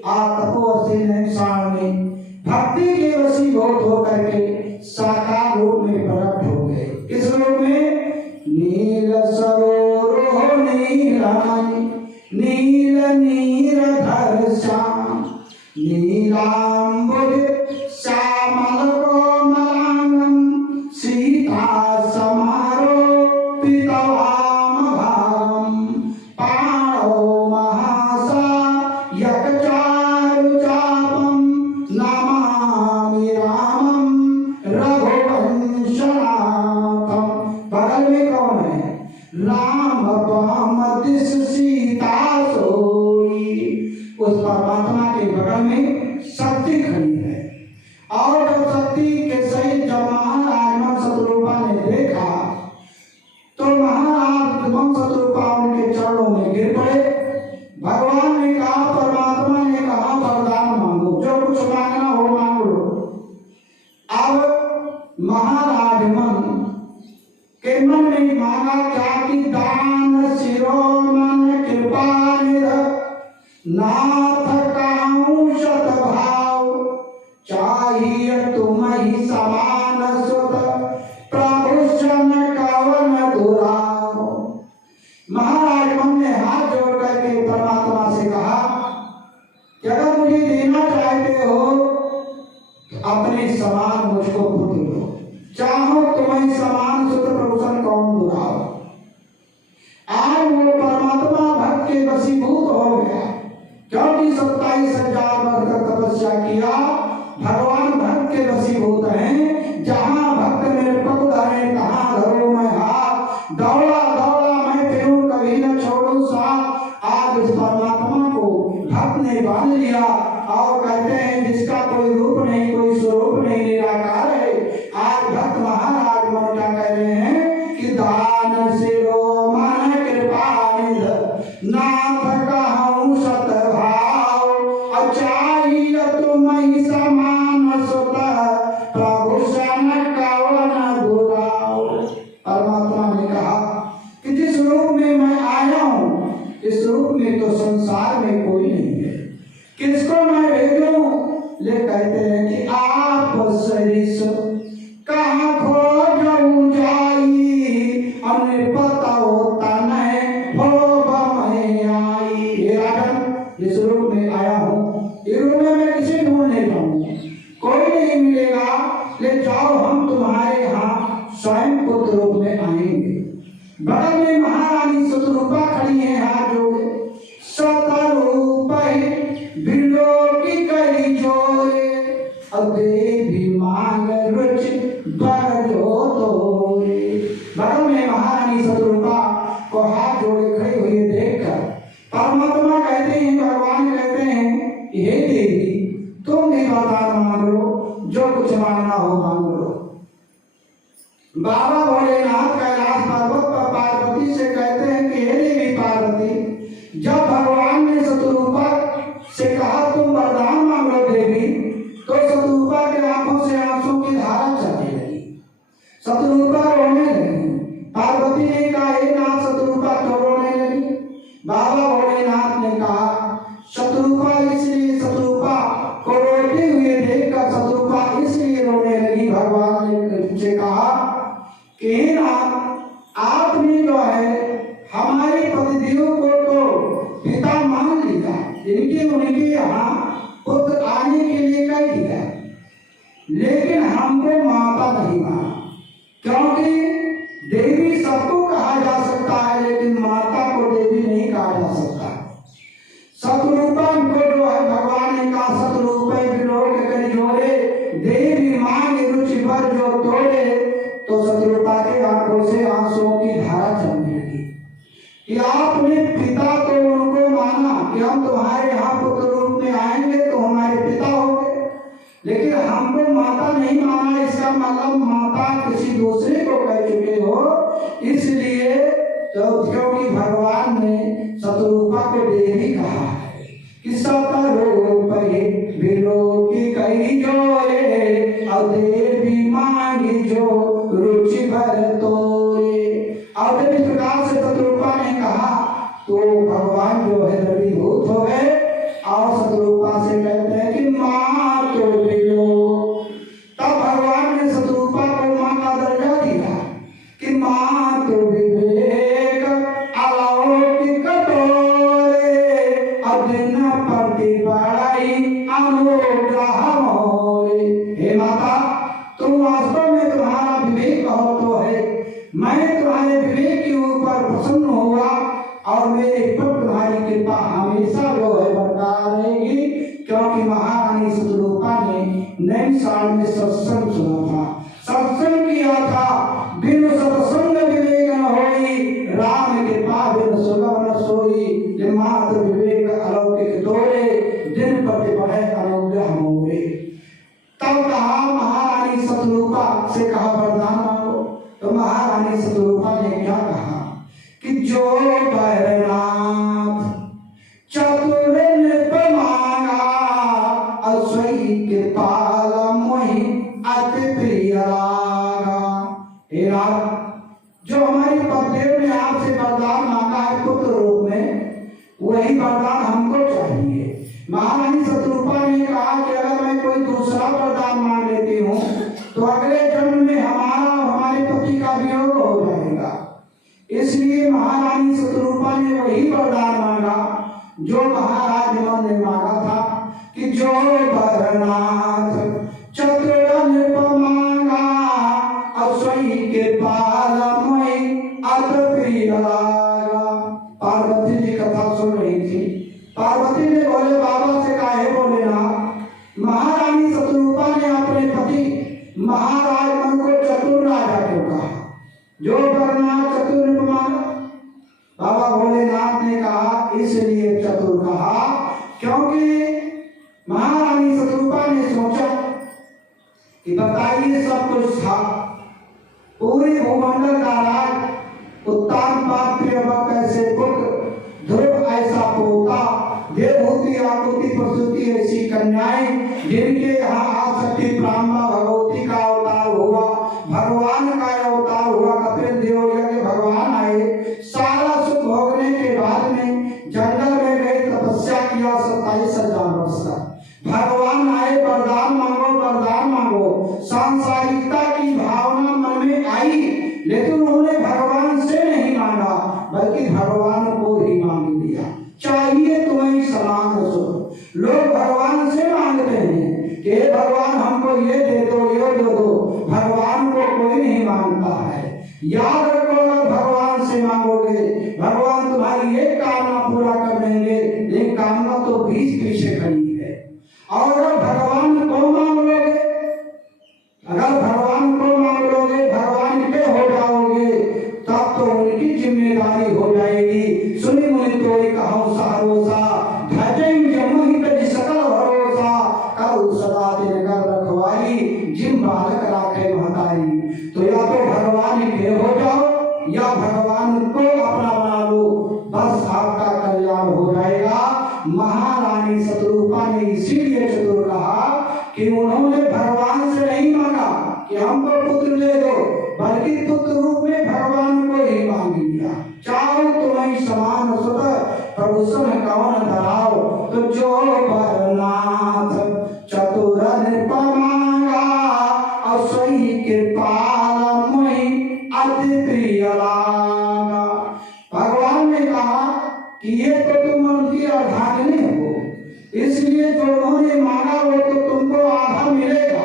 आप तपोवन नैमिषारण्य में भक्ति के वशीभूत होकर के साकार रूप में प्रकट हो गए। किस रूप में? नील सरोरो नीलमणि नील नीरधर श्याम नीलांबुज श्यामल कोमलांगम सीता समारो पीतवाम भागम पाणो महासा यकचारु चापम नमामि रामम रघुवंशनाथम। बगल में कौन है? राम बहमतिस सीता सोई। उस परमात्मा के बगल में शक्ति खड़ी है। और जब शक्ति के सहित जब महाराज मन सतरूपा ने देखा तो महाराज मन सतरूपा उनके चरणों में गिर पड़े। भगवान ने कहा, परमात्मा ने कहा, वरदान मांगो, जो कुछ मांगना हो मांग लो। अब महाराज मन के मन में मांगा क्या कि दान शिरोमन कृपा निध नाथ कहूँ शत भाव चाहिए तुम ही समान सुत प्रभु शन कवन दुराव। महाराज मन ने हाथ जोड़ करके परमात्मा से कहा कि अगर मुझे देना चाहते हो तो अपने समान मुझको पुत्र दो, चाहो तुम्हें समान सुत प्रभुषण कौन दुराव। आज वो परमात्मा भक्त के वशीभूत हो गया, क्योंकि 27,000 वर्ष तक तपस्या किया। भगवान भक्त के वशीभूत हैं। जहाँ भक्त मेरे पग धरे तहाँ धरो मैं हाथ, दौड़ा दौड़ा मैं फिरूं कभी न छोड़ूं साथ। आज इस परमात्मा को भक्त ने बांध लिया और कहते हैं जिसका कोई रूप नहीं, कोई स्वरूप नहीं, निराकार है। आज भक्त महाराज मन क्या कह रहे हैं कि दान शिरोमन कृपा निध नाथ कहूँ शत भाव चाहिए तुम ही समान सुत प्रभु शन कवन दुराव। परमात्मा ने कहा कि जिस रूप में मैं आया हूँ, इस रूप में तो संसार में कोई नहीं है, किसको मैं भेजूं? ले कहते हैं कि आप सरिस कहाँ खोजूं जाई, अन्य बताओ तनय हो बमय आई। हे राजन, इस रूप में आया हूँ, इस रूप में मैं किसी ढूंढ नहीं पाऊंगा, कोई नहीं मिलेगा। ले जाओ, हम तुम्हारे यहाँ स्वयं पुत्र रूप में आएंगे। बगल में महारानी सतरूपा खड़ी है, हाथ जोड़े। सतरूपा बिलोकी करी जोरे देवी मांग रुचि बरजो तोरे। बगल में महारानी सतरूपा को हाथ जोड़े खड़ी हुई देखकर परमात्मा कहते हैं, भगवान कहते हैं, हे देवी तुम भी वरदान मांग लो, जो कुछ मांगना हो मांग लो। बाबा भोलेनाथ कैलाश पर्वत पर पार्वती से कहते हैं कि हे देवी पार्वती, कि आपने पिता तो उनको माना कि हम तुम्हारे यहाँ पुत्र रूप में आएंगे तो हमारे पिता होंगे, लेकिन हमको माता नहीं माना। इसका मतलब माता किसी दूसरे को कह चुके हो। इसलिए तो क्योंकि भगवान ने शतरूपा को देवी कहा है कि सतरूप बिलो की कही जोरे और देवी मांगी जो रुचि भर तोरे। और जब इस प्रकार से शतरूपा ने कहा तो भगवान जो है द्रवीभूत हो गए और शतरूपा से कहते हैं कि माँ तो बिलो। तब भगवान ने शतरूपा को माँ का दर्जा दिया कि माँ तो विवेक अलौकिक तोरे और दिन प्रति बड़ाई अनुग्रह मोरे। हे माता, तुम वास्तव में तुम्हारा विवेक बहुत तो है। मैं तुम्हारे विवेक के ऊपर प्रसन्न हुआ और मेरे पर तुम्हारी कृपा हमेशा जो है बरकरार रहेगी, क्योंकि महारानी शतरूपा ने नैमिषारण्य में सत्संग सुना था, सत्संग किया था। बिनु सत्संग विवेक न होई, राम कृपा बिनु सुगम न सोई। मात्र विवेक अलौकिक तोरे, दिन प्रति बढ़े अनुग्रह मोरे। तब कहा महारानी शतरूपा से कहा वरदान मांगो। तो महारानी शतरूपा ने क्या कहा कि जो बैरनाथ चतुर नृप मांगा असई कृपाल मोहि अति प्रिय लागा। हे राज, जो हमारी पतिदेव ने आपसे वरदान मांगा है पुत्र रूप में, वही वरदान हमको चाहिए। महारानी शतरूपा ने कहा कि अगर मैं कोई दूसरा वरदान मांग लेती हूँ तो अगले जन्म में हमारा और हमारे पति का वियोग हो जाएगा। इसलिए महारानी शतरूपा ने वही वरदान मांगा जो महाराज मन ने मांगा था कि जो भरनाथ चतुर नृप मांगा असई के पालमय अति प्रिय लागा। पार्वती जी कथा सुन रही थी। पार्वती ने बोले बाबा से कहा, हे भोलेनाथ, महारानी शतरूपा ने अपने पति महाराज मन को चतुर राजा क्यों कहा, जो भरनाथ चतुर नृप मांगा। बाबा भोलेनाथ ने कहा इसलिए चतुर कहा क्योंकि महारानी शतरूपा ने सोचा कि बताइए सब कुछ था, पूरे भूमंडल का राज, उत्तान पात्र कैसे पुत्र, ध्रुव ऐसा पोता, देवभूति आकृति प्रसूति ऐसी कन्याएं, जिनके यहाँ आसक्ति ब्रह्मा भगवती का अवतार हुआ, भगवान का अवतार हुआ, कपिल देव के भगवान आए। सारा सुख भोगने के बाद में जंगल में गए, तपस्या किया 27,000 वर्ष तक। भगवान आए, वरदान मांगो, वरदान मांगो। सांसारिकता की भावना मन में आई, लेकिन उन्होंने भगवान से नहीं मांगा बल्कि भगवान को ही मांग लिया। चाहिए तुम्हें समान सुख। लोग भगवान से मांगते हैं कि भगवान हमको ये दे दो, ये दे दो। भगवान को कोई नहीं मांगता है। याद रखो, अगर भगवान से मांगोगे भगवान तुम्हारी एक कामना पूरा कर देंगे, लेकिन कामना तो बीच पीछे खड़ी है। और अगर भगवान को मांग लोगे, अगर भगवान को मांग लोगे, भगवान के हो जाओगे, तब तो उनकी जिम्मेदारी हो जाएगी। सुनी मुनि तो कहूँ सारोसा, धजई जमुहि तज सकल भरोसा, करू सदा तिनकर रखवाई, जिम बालक राखे महतारी। तो या तो भगवान के हो जाओ या भगवान को अपना बना लो, बस आपका कल्याण हो जाएगा। महारानी शतरूपा ने इसीलिए चतुर कहा कि उन्होंने भगवान से नहीं मांगा कि हमको पुत्र दे दो, बल्कि पुत्र रूप में भगवान को ही मांग लिया। चाहो तुम्हें समान सुत प्रभु सन कौन धराओ। तो जो भरनाथ चतुर नृप मांगा असई कृपाल मोहि अति प्रिय लागा। भगवान ने कहा कि ये तो तुम उनकी अर्धांगिनी हो, इसलिए जो उन्होंने मांगा वो तो तुमको आधा मिलेगा,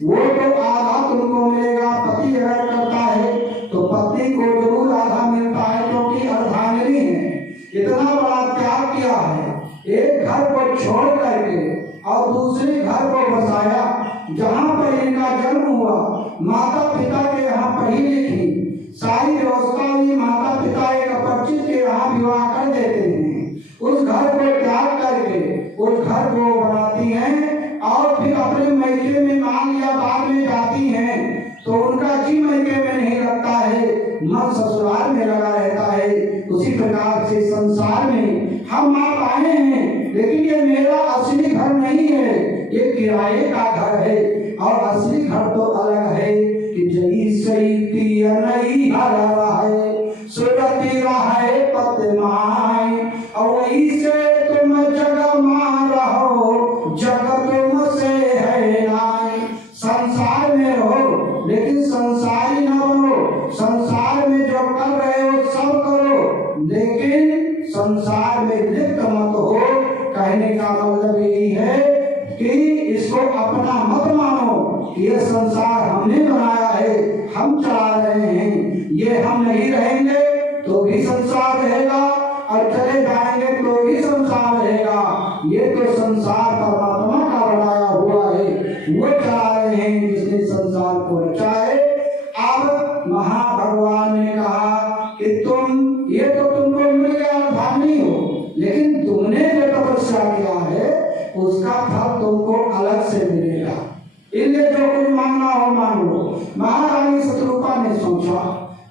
वो तो आधा तुमको मिलेगा। पति अगर करता है तो पत्नी को जरूर आधा मिलता है, क्योंकि अर्धांगिनी है। इतना बड़ा त्याग किया है, एक घर को छोड़ करके और दूसरे घर को बसाया जहाँ पर इनका जन्म हुआ। माता पिता के यहाँ पढ़ी लिखी, सारी व्यवस्था हुई। माता पिता एक अपरिचित कति रहे पतमाए, और वही से तुम जग मां रहो, जग तुम से है नाय। संसार में रहो लेकिन संसारी न बनो, संसार में जो कर रहे हो सब करो लेकिन संसार में लिप्त मत हो। कहने का मतलब यही है कि इसको अपना मत मानो, ये संसार हमने बनाया है, हम चला रहे हैं, ये हम नहीं रहेंगे तो भी संसार रहेगा और चले जाएंगे तो भी संसार रहेगा। ये तो संसार परमात्मा का बनाया हुआ है, वो चला रहे हैं जिसने संसार को रचा है। अब महाभगवान ने कहा कि ये तो तुमको मिल गया धामी हो, लेकिन तुमने जो तपस्या किया है उसका फल तुमको अलग से मिलेगा, इसलिए जो कुछ मांगना हो मांग लो। महारानी शतरूपा ने सोचा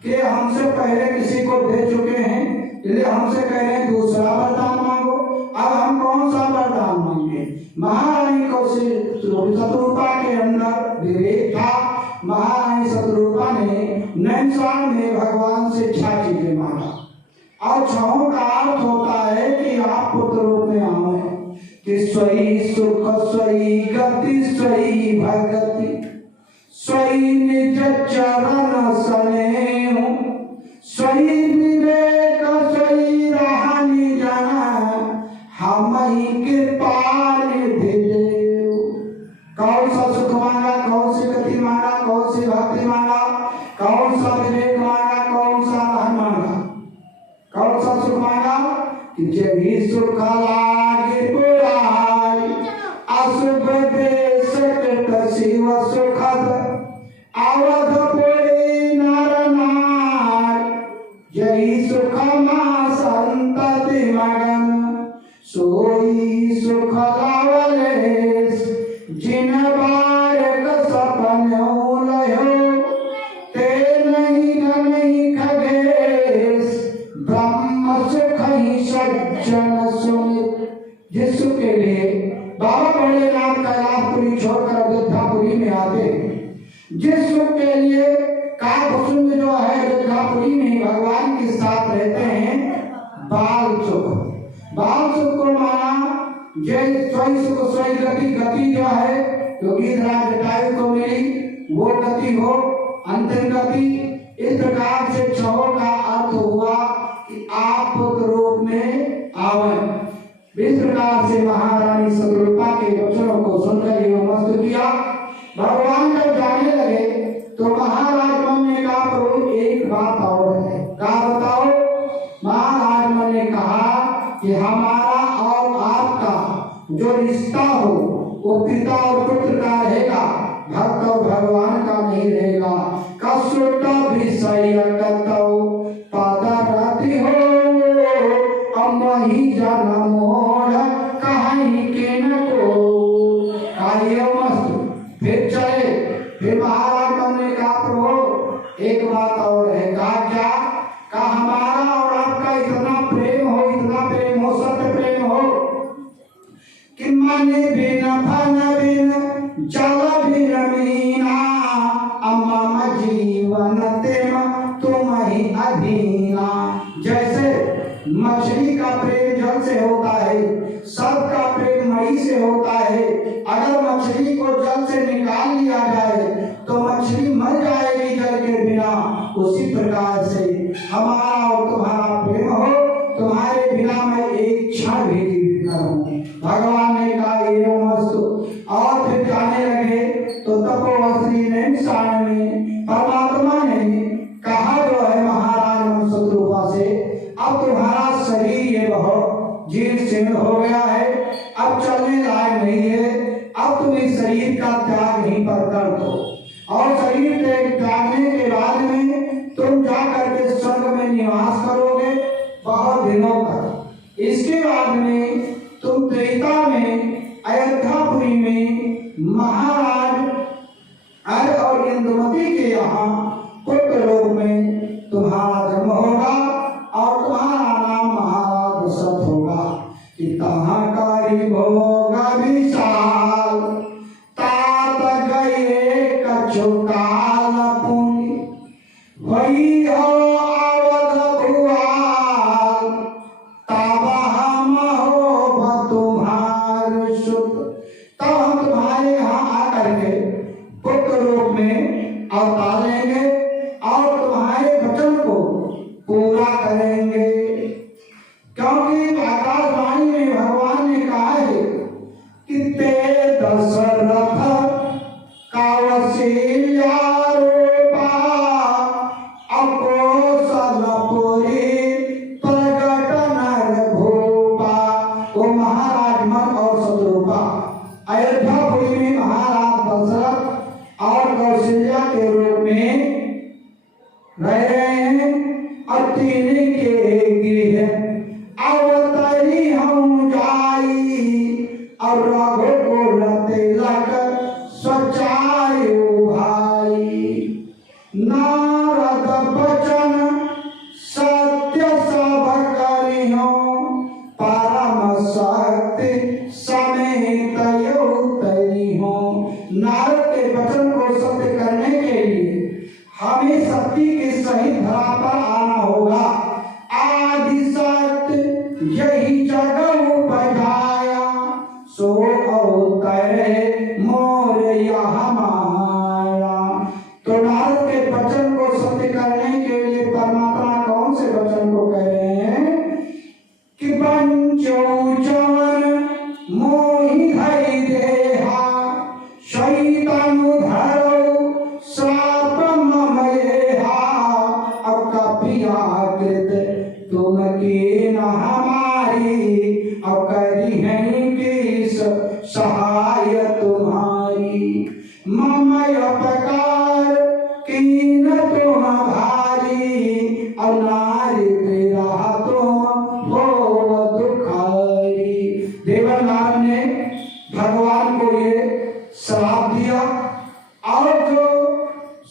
कि हमसे पहले किसी को दे चुके हैं, इसलिए हमसे कह रहे हैं दूसरा वरदान मांगो, अब हम कौन सा वरदान मांगे। महारानी को शतरूपा के अंदर विवेक था। महारानी शतरूपा ने नैनसार में भगवान से 6 चीजें मांगा, और 6 का अर्थ होता है कि आप पुत्र रूप में आओ, कि स्वई सुख स्वई गति स्वई भगति स्वई निज चरण स्नेह स्वई विवेक स्वई रहनि जन हमहि कृपा निधि देव। कौन सा सुख मांगा, कौन सी गति मांगा, कौन सी भक्ति मांगा, कौन सा विवेक मांगा, कौन सा रहन मांगा, कौन सा सुख मांगा कि जब ही सुख लागे पुराई अशुभ देश कट शिव सुखद अवधपुरी नर नार। जय सुख मा संतति मगन सोई सुख लावलेस जिन बारक सपन लयो ते नहीं खगेश ब्रह्म सुख ही सज्जन सुमित। जिसके लिए बाबा भोलेनाथ कैलाशपुरी छोड़कर अयोध्यापुरी में आते, जिस सुख के लिए काकभुसुंड जो है अयोध्यापुरी में भगवान के साथ रहते हैं, बाल सुख। बाल सुख को माना जय स्वयं सुख स्वयं गति, गति जो है क्योंकि जटायु को मिली वो गति हो, अंतिम गति। इस प्रकार से 6 का अर्थ हुआ कि आप पुत्र रूप में आवन। इस प्रकार से महारानी शतरूपा के वचनों को सुनकर ये मस्त किया। भगवान जब जाने लगे तो महाराज मन ने कहा प्रभु एक बात और है, क्या बताओ। महाराज मन ने कहा कि हमारा और आपका जो रिश्ता हो वो पिता और पुत्र का रहेगा, भक्त और भगवान का नहीं रहेगा। कसूट विषय कतौ पदरति हो अमहि जन्म मोड़ कहीं के न को। काये मस्त फिर चले। फिर महाराज ने कहा प्रभु एक बात और है। कहा क्या? कहा हमारा और आपका इतना प्रेम हो, इतना प्रेम हो, सत्य प्रेम हो कि मन बिन फन बिन जल बिन मीना अमम जीवन तेम तुम ही अधीना। जैसे मछली का प्रेम जल से होता है, सबका प्रेम मई से होता है। अगर मछली को जल से निकाल लिया जाए तो मछली मर जाएगी जल के बिना। उसी प्रकार से हमारा और तुम्हारा प्रेम हो, तुम्हारे बिना मैं एक क्षण भी जीवित न रहूं। भगवान ने कहा ये मस्तु। और फिर जाने लगे तो तपोवस्त्री नैनसारण में परमात्मा ने कहा जो है महाराज शतरूपा से, अब तुम्हारा शरीर ये बहुत जीर्ण शीर्ण हो गया है, अब चलने लायक नहीं है, अब तुम इस शरीर का त्याग यहीं पर कर दो। और शरीर त्यागने के बाद में तुम जाकर के स्वर्ग में निवास करोगे बहुत दिनों तक। इसके बाद में तुम त्रेता में अयोध्यापुरी में महाराज अर और इंद्रमती के यहाँ पुत्र रूप में तुम्हारा जन्म होगा और तुम्हारा नाम महाराज दशरथ होगा। कि तहाँ कारी भोग विशाल तात गए कछु काल पुण्य वही हो अवध भुआ पूरा करेंगे, क्योंकि आकाशवाणी में भगवान ने कहा है कि ते दशरथ कौशल्या रूपा अकोसलपुरी प्रगट नर भूपा। वो महाराज मन और सतरूपा अयोध्यापुरी में महाराज दशरथ और कौशल्या के रूप में रह रहे हैं। और तीन के गृह अवतरी हम जाई और रघुकुल तिलक सचायु भाई। नारद बचन सत्य सब करियो परम शक्ति समेत उतरी हो। नारद के वचन को सत्य करने के लिए हमें शक्ति के सही धरा पर आना होगा। आदि सत्य यही जगह बजाया सो अवतरे मोर यह माया। तो नारद के वचन को सत्य करने के लिए परमात्मा कौन से वचन को कह रहे हैं कि पंचौचवन मोहि धरि देहा शैतानु धरो श्राप ममयेहा। अकपियाकृत तुम की न हमारी अकरी हैं किस सहाय तुम्हारी। ममय अपकार कीन तुम भारी और नारी तेरा तुम हो दुखारी। देवनाथ ने भगवान को ये श्राप दिया और जो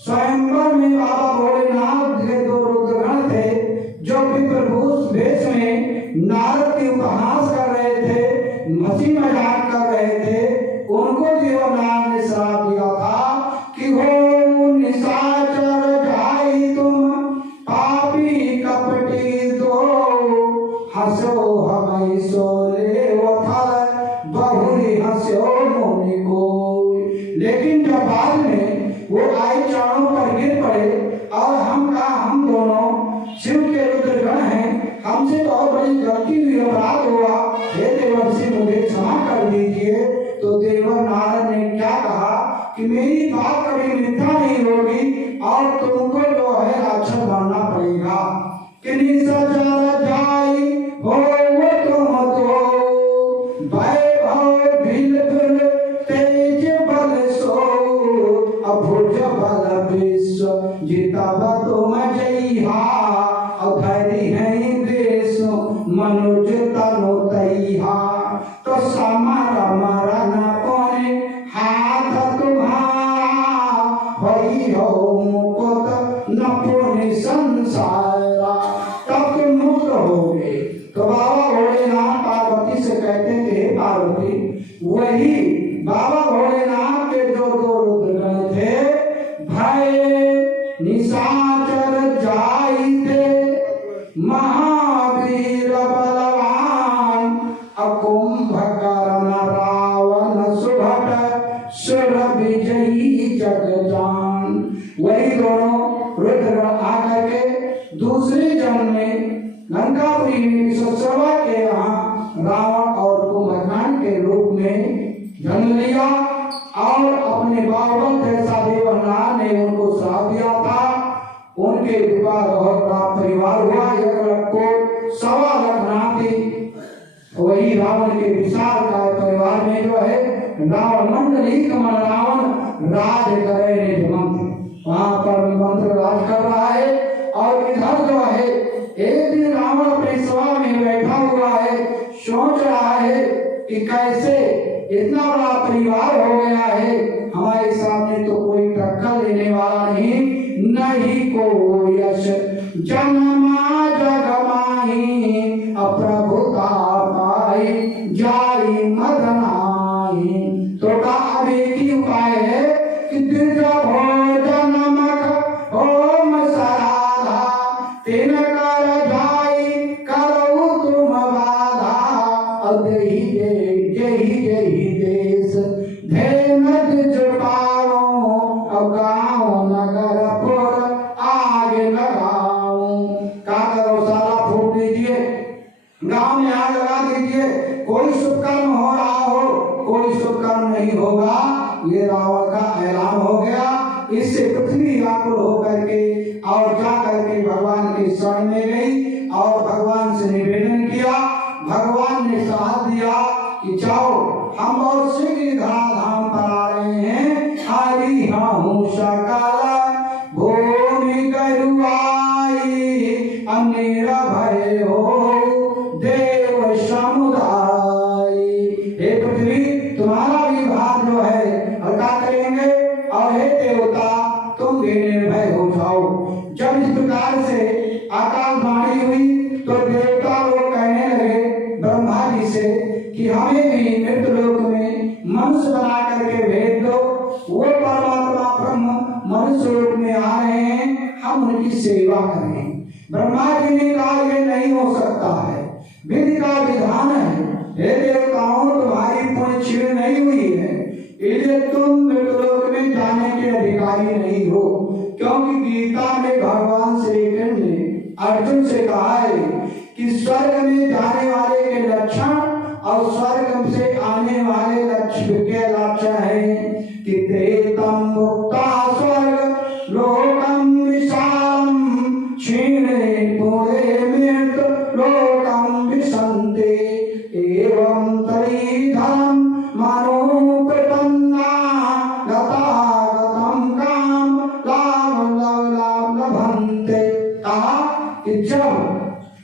स्वयंवर में बाबा भोलेनाथ के दो रुद्रगण थे जो विप्रभूष वेश में नारद की उपहास कर रहे थे, हंसी मजाक कर रहे थे, उनको देवनाथ ने श्राप दिया था कि हो निशाचर जाई तुम पापी कपटी दो हंसो हम सोरे वफल बहुरी हंसो मुनि को। लेकिन जब बाद में वो आए चरणों पर गिर पड़े और हम कहा हम दोनों शिव के रुद्रगण हैं, हमसे तो और बड़ी गलती हुई, अपराध हुआ, हे देवर्षि मुझे क्षमा कर दीजिए। तो देवर नारद ने क्या कहा कि मेरी बात कभी मिथ्या नहीं होगी और तुमको जो है अक्षर मानना पड़ेगा कि निशाचर जाई हो वो तुम तो वैभव बिलबुल तेज बल सो अभुज बल विश्व जितब तुम जइहा अधरि हैं देश मनुज तनु तइहा। तो समर मरण कोने हाथ तुम्हारा होई हो मुकुट न पुनि संसारा। तब तुम मुक्त होगे। तो बाबा भोलेनाथ पार्वती से कहते थे पार्वती वही बाबा भोलेनाथ के जो दो रुद्रगण थे भय निशाचर जाइते महावीर बलवान अकुंभकर्ण रावण सुभट सुर विजयी जगजान। वही दोनों रुद्रगण आकर के दूसरे जन्म में लंकापुरी में विश्वशर्मा के यहाँ रावण और कुंभकर्ण के रूप में जन्म लिया और अपने बाबा जैसा देवनाथ ने उनको श्राप दिया था। उनके विवाह बहुत बड़ा परिवार हुआ, 1 लाख को 1.25 लाख नाती। वही रावण के विशाल काय परिवार में जो है रावण मंडली कमल रावण राज करे निज मंत्र, वहां पर मंत्र राज कर रहा है। और इधर जो है एक दिन रावण अपने सभा में बैठा हुआ है, सोच रहा है कि कैसे इतना बड़ा परिवार हो गया है, हमारे सामने तो कोई टक्कर लेने वाला नहीं को यश जन्मा जगमाही अप्रभुता पाई जाई मदनाई। तो का अब एक ही उपाय है कि दिव्य भोजन मख ओम सराधा तीन कर जाई करो तुम बाधा। और यही देश धेनत जुटाओ गाँव नगर पुर आगे लगाओ। का करो भय हो देव समुदाय। हे पृथ्वी तुम्हारा भी भार जो है हल्का करेंगे, और हे देवता तुम भी निर्भय हो जाओ। जब इस प्रकार से आकाशवाणी हुई तो देवता लोग कहने लगे ब्रह्मा जी से कि हमें भी मृतलोक में मनुष्य बना करके भेज दो। वो परमात्मा ब्रह्म मनुष्य रूप में आ रहे हैं, हम उनकी सेवा करें। ब्रह्मा जी ने कहा ये नहीं हो सकता है, विधि का विधान है। हे देवताओं तुम्हारी पुण्य क्षीण नहीं हुई है, इसलिए तुम मृतलोक में जाने के अधिकारी नहीं हो। क्योंकि गीता में भगवान श्री कृष्ण ने अर्जुन से कहा है कि स्वर्ग में जाने वाले के लक्षण और स्वर्ग से आने वाले लक्ष्य के लक्षण है कि प्रेतम मुक्ता स्वर्ग लोकम विशालम क्षीणे पुरे मृत लोकम विशन्ते एवं तरीधरम मनोप्रपन्ना गतागतम काम लाभ लभन्ते। कहा कि जब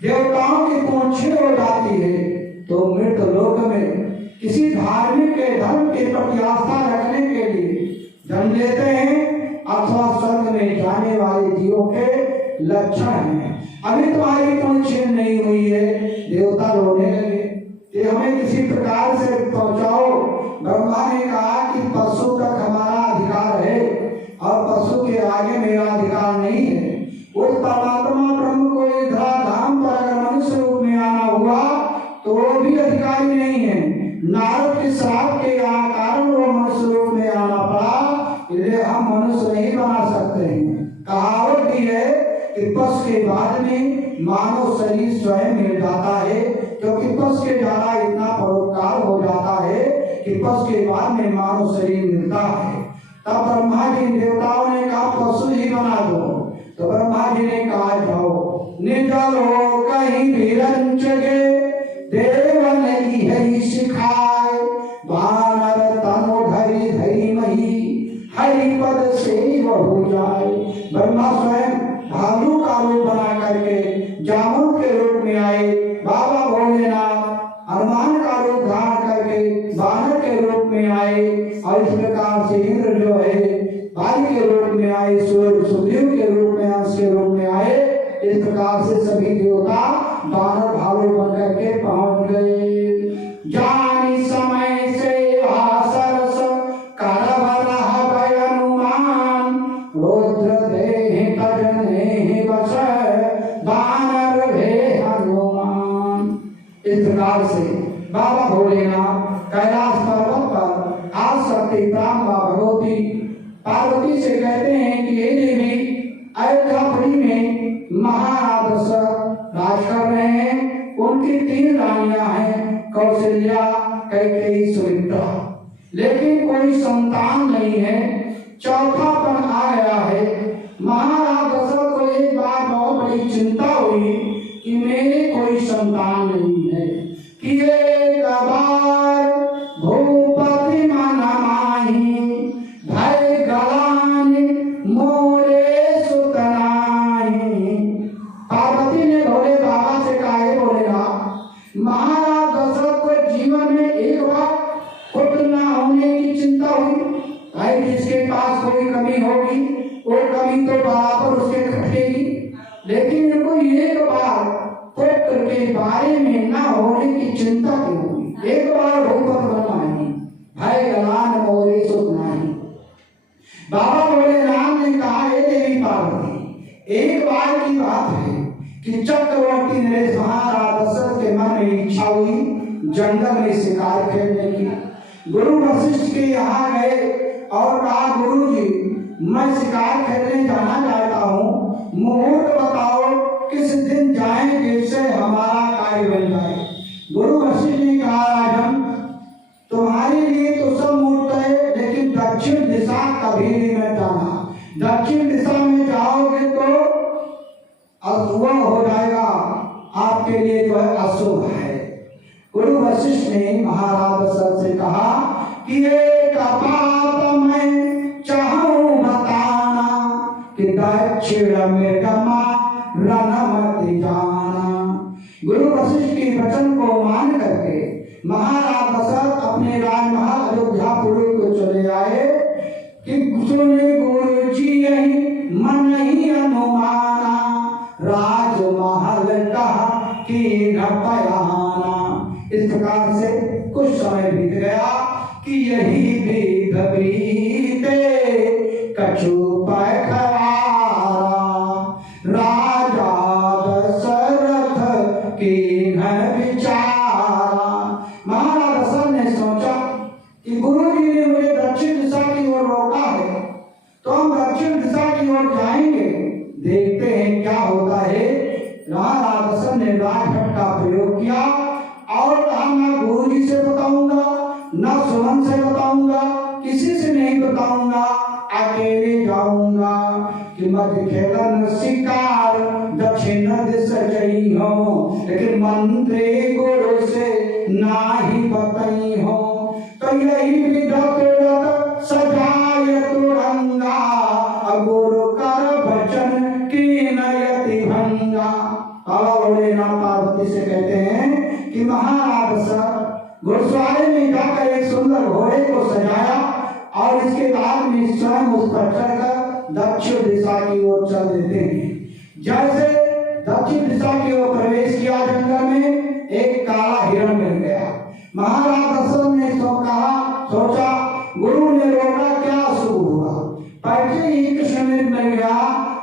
देवताओं की पूंछ हो जाती है तो मृत लोक में किसी धार्मिक के धर्म के प्रति आस्था रखने के लिए जन्म लेते हैं अथवा स्वर्ग में जाने वाले जीवों के लक्षण हैं। अभी तुम्हारी पूंछ नहीं हुई है। देवता रोने लगे कि हमें किसी प्रकार से पहुंचाओ। ब्रह्मा ने कहा कि पशु तक हमारा अधिकार है और पशु के आगे मेरा अधिकार नहीं है। उस परमात्मा ब्रह्म को इस धाम पर अगर मनुष्य रूप में आना हुआ तो वो भी अधिकारी नहीं है। नारद के श्राप के कारण वो मनुष्य रूप में आना पड़ा, इसलिए हम मनुष्य नहीं बना सकते हैं। कहावत भी है कि पश के बाद में मानव शरीर स्वयं मिल जाता है, क्योंकि पश के द्वारा इतना परोपकार हो जाता है कि पश के बाद में मानव शरीर मिलता है। तब ब्रह्मा जी देवताओं ने कहा पशु ही बना दो। तो ब्रह्मा जी ने कहा जाओ निर्जल हो कहीं भी रंचगे देव नहीं है सिखाए वानर तनो धरी धरी मही हरि पद से हो जाए। ब्रह्मा स्वयं भालू का रूप बना करके जामुन के रूप में आए, बाबा भोलेनाथ हनुमान का रूप धारण करके वानर के रूप में आए, और इस प्रकार से इंद्र जो है भाई के रूप में आए, सुग्रीव के रूप में अंश के रूप में आए। इस प्रकार से सभी देवता वानर भालू बन करके पहुंच गए। जानी समय से आसरस करबरह भय अनुमान रुद्र देह तजने बस वानर भे हनुमान। इस प्रकार से बाबा भोलेनाथ कैलाश पर्वत पर आज शक्ति ब्रह्मा भगवती पार्वती से कहते हैं कि ये देवी अयोध्यापुरी में महाराज राज कर रहे हैं। उनकी 3 रानियां हैं, कौशल्या कैकेयी सुमित्रा, लेकिन कोई संतान नहीं है। चौथापन आ गया है। महाराज दशरथ को एक बार बहुत बड़ी चिंता हुई कि मेरे कोई संतान नहीं है, कि एक बार भूपति मन माही भय गलान मोरे सुतनाही। पार्वती ने भोले बाबा से कहा बोलेगा महाराज दशरथ को जीवन में एक बार पुत्र न होने की चिंता हुई। भाई जिसके पास कोई कमी होगी वो कमी तो बराबर उसके घटेगी, लेकिन इनको एक बार पुत्र के बारे में न होने की चिंता क्यों हुई। एक बार भूपत बनवाई भय गलान मोरे सुतनाही। बाबा भोलेनाथ ने कहा हे देवी पार्वती, एक बार की बात है कि चक्रवर्ती नरेश महाराज दशरथ के मन में इच्छा हुई जंगल में शिकार खेलने की। गुरु वशिष्ठ के यहाँ गए और कहा गुरु जी मैं शिकार खेलने जाना चाहता हूँ, मुहूर्त बताओ किस दिन जाएं जिससे हमारा कार्य बन जाए। गुरु वशिष्ठ ने कहा राजन तुम्हारे लिए तो सब मुहूर्त है, लेकिन दक्षिण दिशा कभी नहीं मत जाना। दक्षिण दिशा में जाओगे तो अशुभ हो जाएगा, आपके लिए जो है अशुभ है। गुरु वशिष्ठ ने महाराज दशरथ से कहा कि एक बात मैं चाहूं बताना कि दक्षिण में गमा रणमति जाना। गुरु वशिष्ठ के वचन को मान करके महाराज दशरथ अपने राजमहल अयोध्यापुरी को चले आए कि सुने गुरु जी यही मन ही अनुमाना राजमहल का की न बयाना। इस प्रकार से कुछ समय बीत गया कि यही विध बीते कछु पखवारा राजा दशरथ की न विचारा। महाराज दशरथ ने सोचा कि गुरु जी ने मुझे दक्षिण दिशा की ओर रोका है तो हम दक्षिण दिशा की ओर जाएंगे, देखते हैं क्या होता है। महाराज दशरथ ने राजभट का प्रयोग किया और कहा मैं गुरु जी से बताऊंगा, न सुमन से बताऊंगा, किसी से नहीं बताऊंगा, अकेले जाऊंगा कि मत खेलन शिकार दक्षिण दिश जई हो, लेकिन मंत्री गुरु से ना ही बताई हो। तो यही विधत सजाय तुरंगा गुरु कर वचन की नयति भंगा। पार्वती से कहते हैं कि महाराज दशरथ घुड़सवारी में जाकर एक सुंदर घोड़े को सजाया और इसके बाद में स्वयं उस पर चढ़कर दक्षिण दिशा की ओर चल देते हैं। जैसे दक्षिण दिशा की ओर प्रवेश किया जंगल में एक काला हिरण मिल गया। महाराज दशरथ ने सोचा गुरु ने रोका क्या शुभ हुआ, पैसे ही कृष्ण मिल गया।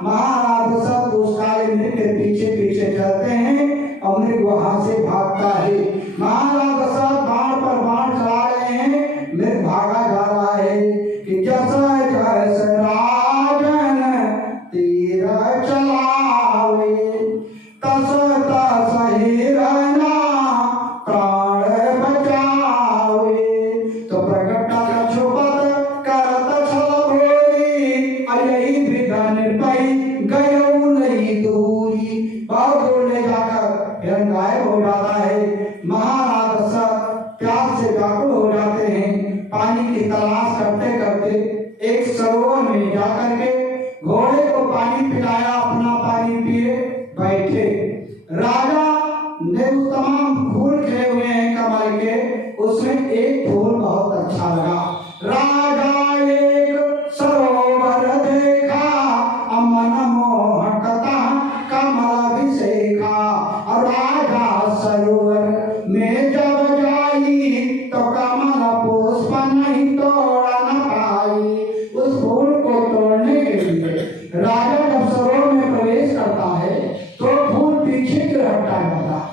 महाराज दशरथ उस काले मृग के पीछे पीछे चलते हैं और मृग वहां से भागता है। महाराज दशरथ बाण पर बाण चला रहे हैं, मृग भागा जा रहा है कि जैसा जैसा राजन तीर चलावे तस तस हिरना प्राण बचावे। तो प्रकट छुपत करत छल भोरी यही विधा निर्भय गयो नहीं दूरी। बहुत दूर ले जाकर हिरण गायब हो जाता है। महाराज दशरथ प्यास से व्याकुल हो जाते हैं, पानी की तलाश करते करते एक सरोवर में जाकर के घोड़े को पानी पिलाया, अपना पानी पिए बैठे। राजा ने उस तमाम फूल खिले हुए हैं कमल के, उसमें एक फूल बहुत अच्छा लगा। राजा एक सरोवर देखा मन मोहकता कमल अभिषेका। और राजा सरोवर में जब जाई तो कमल पुष्प नहीं तोड़ न पाई। उस फूल को तोड़ने के लिए राजा जब सरोवर में प्रवेश करता है तो फूल पीछे की तरफ हटा जाता है,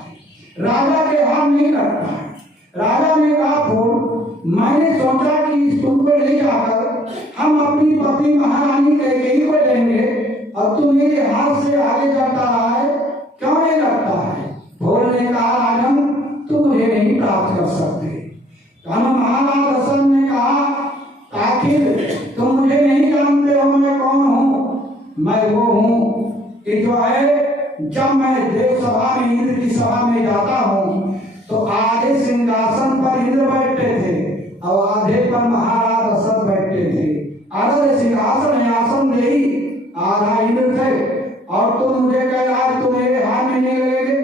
राजा के हाथ नहीं करता है। राजा ने कहा फूल मैंने सोचा कि इस फूल को ले जाकर हम अपनी पत्नी महारानी कैकेयी को देंगे और तू मेरे हाथ से आगे जाता रहा है, क्यों नहीं लगता है। फूल ने कहा राजन तू मुझे नहीं प्राप्त कर सकते। महाराज दशरथ ने कहा आखिर तुम मुझे नहीं जानते हो मैं कौन हूँ। मैं वो हूँ कि जो है जब मैं देव सभा में इंद्र की सभा में जाता हूँ तो आधे सिंहासन पर इंद्र बैठते थे और आधे पर महाराज दशरथ बैठते थे। आधे सिंहासन आसन दे आधा इंद्र थे और तुम मुझे कह रहा है तुम मेरे हाथ में नहीं लगेंगे,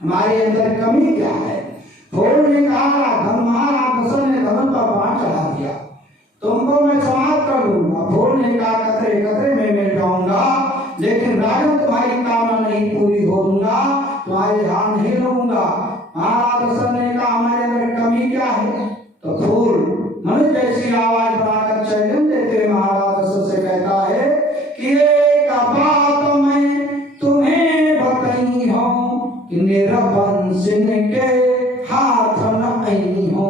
हमारे अंदर कमी क्या है। फूल ने कहा महाराज दशरथ ने धनुष पर बाण चढ़ा दिया, तुमको मैं समाप्त कर दूंगा। फूल ने कहा कतरे कतरे में मिल जाऊंगा, लेकिन राजन तुम्हारी कामना नहीं पूरी हो दूंगा, तुम्हारे हाथ नहीं लगूंगा। महाराज दशरथ ने कहा हमारे अंदर कमी क्या है। तो फूल मनुष्य जैसी आवाज बनाकर चैलेंज देते महाराज दशरथ से कहता है कि एक बात मैं तुम्हें बताई हूँ कि निरवंशिन के हाथ न आई हो,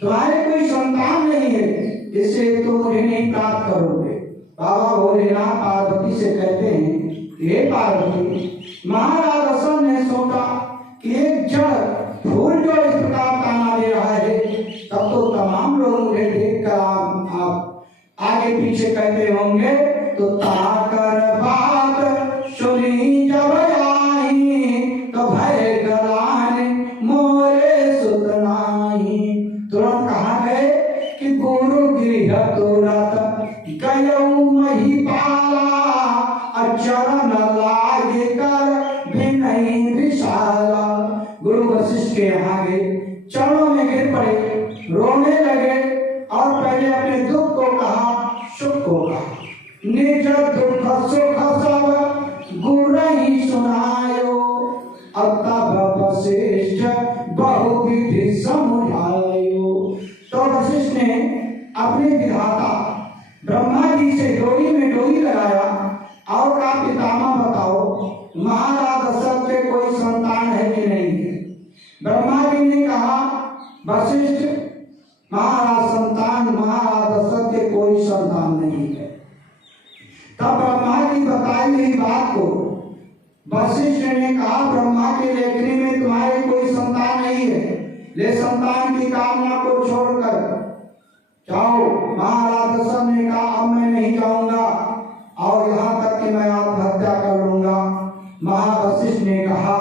तुम्हारे कोई संतान नहीं है, इससे तुम मुझे नहीं प्राप्त करोगे। बाबा भोलेनाथ पार्वती से कहते हैं हे पार्वती महाराज दशरथ ने सोचा कि एक जड़ फूल जो इस प्रकार ताना दे रहा है तब तो तमाम लोग मुझे देखकर आप आगे पीछे कहते होंगे। तो ताकर बात सुनी जब आई तो भय गलाने मोरे सुतनाई। तुरंत कहा गए कि गुरु गृह तुरंत गयऊ मही पाला चरण लागे कर भी नहीं विशाला। वशिष्ठ के यहाँ गए, चरणों में गिर पड़े, रोने लगे और पहले अपने दुख को कहा, सुख को कहा। निज दुख सुख सब गुरहि सुनायो, तब वशिष्ठ बहुविधि समझायो। तो वशिष्ठ ने अपने विधाता ब्रह्मा जी से डोरी में डोरी लगाया और कहा, पितामह बताओ, महाराज दशरथ के कोई संतान है कि नहीं है? ब्रह्मा जी ने कहा, वशिष्ठ महाराज दशरथ के कोई संतान नहीं है। तब ब्रह्मा की बताई हुई बात को वशिष्ठ ने कहा, ब्रह्मा की लेखनी में तुम्हारी कोई संतान नहीं है, ले संतान की कामना को छोड़कर जाओ। महाराज दशरथ ने कहा, अब मैं नहीं जाऊंगा और यहाँ तक कि मैं आत्महत्या कर लूंगा। महावशिष्ठ ने कहा,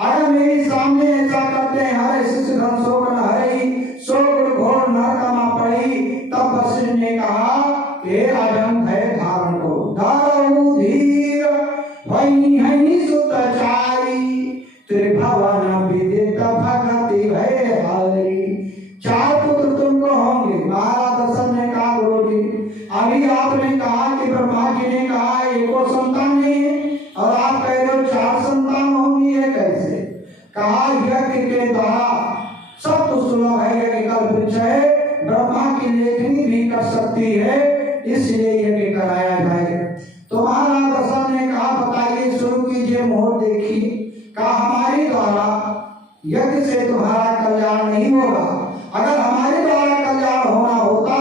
अगर मेरे सामने ऐसा करते हैं, हरे शिष्य धन शोक न हरि, सो गुरु घोर नरकमा पड़ी। तब वशिष्ठ ने कहा, हे राजन भय धारण को धरऊ धीर, वही हई सुत चारी, त्रिभुवन विदित भगति भय हरि। 4 पुत्र तुमको होंगे। महाराज दशरथ ने कहा, गुरु जी अभी आपने कहा कि ब्रह्मा जी ने कहा एको संतान नहीं है और आप कह रहे हो 4 संतान होंगी, है कैसे? कहा, यज्ञ के द्वारा सब कुछ सुलभ है, यज्ञ कल्पित है, ब्रह्मा की लेखनी भी कर सकती है, इसलिए यज्ञ कराया जाए। तो महाराज दशरथ ने कहा, बताइए, शुरू कीजिए, मोहर देखी। कहा, हमारे द्वारा यज्ञ से तुम्हारा कल्याण नहीं होगा। अगर हमारे द्वारा कल्याण होना होता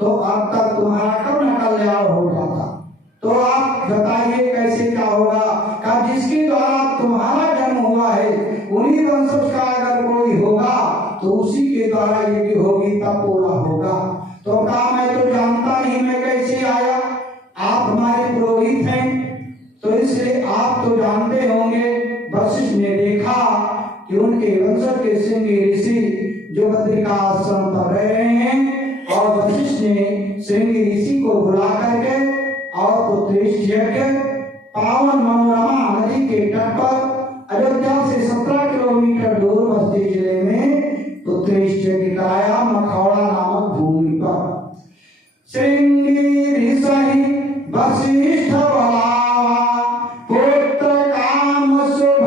तो अब तक तुम्हारा कब न कल्याण हो जाता। तो आप बताइए कैसे क्या होगा? कहा, जिसके द्वारा तुम्हारा जन्म हुआ है उन्हीं वंशज का अगर कोई होगा तो उसी के द्वारा यज्ञ होगी, तब पूरा होगा। तो कहा, मैं तो जानता नहीं, मैं कैसे आया? आप हमारे पुरोहित हैं तो इसलिए आप तो जानते होंगे। वशिष्ठ ने देखा कि उनके वंशज के श्रृंगी ऋषि जो बद्रिका आश्रम पर रहे हैं, और वशिष्ठ ने श्रृंगी ऋषि को बुला करके और पुत्रेष्ठ यज्ञ पावन मनोरमा नदी के तट पर अयोध्या से 17 किलोमीटर दूर बस्ती जिले में पुत्रेष्ठ यज्ञ कराया, मखौड़ा नामक भूमि पर। श्रृंगी ऋषि वशिष्ठ बोलावा, पुत्र काम शुभ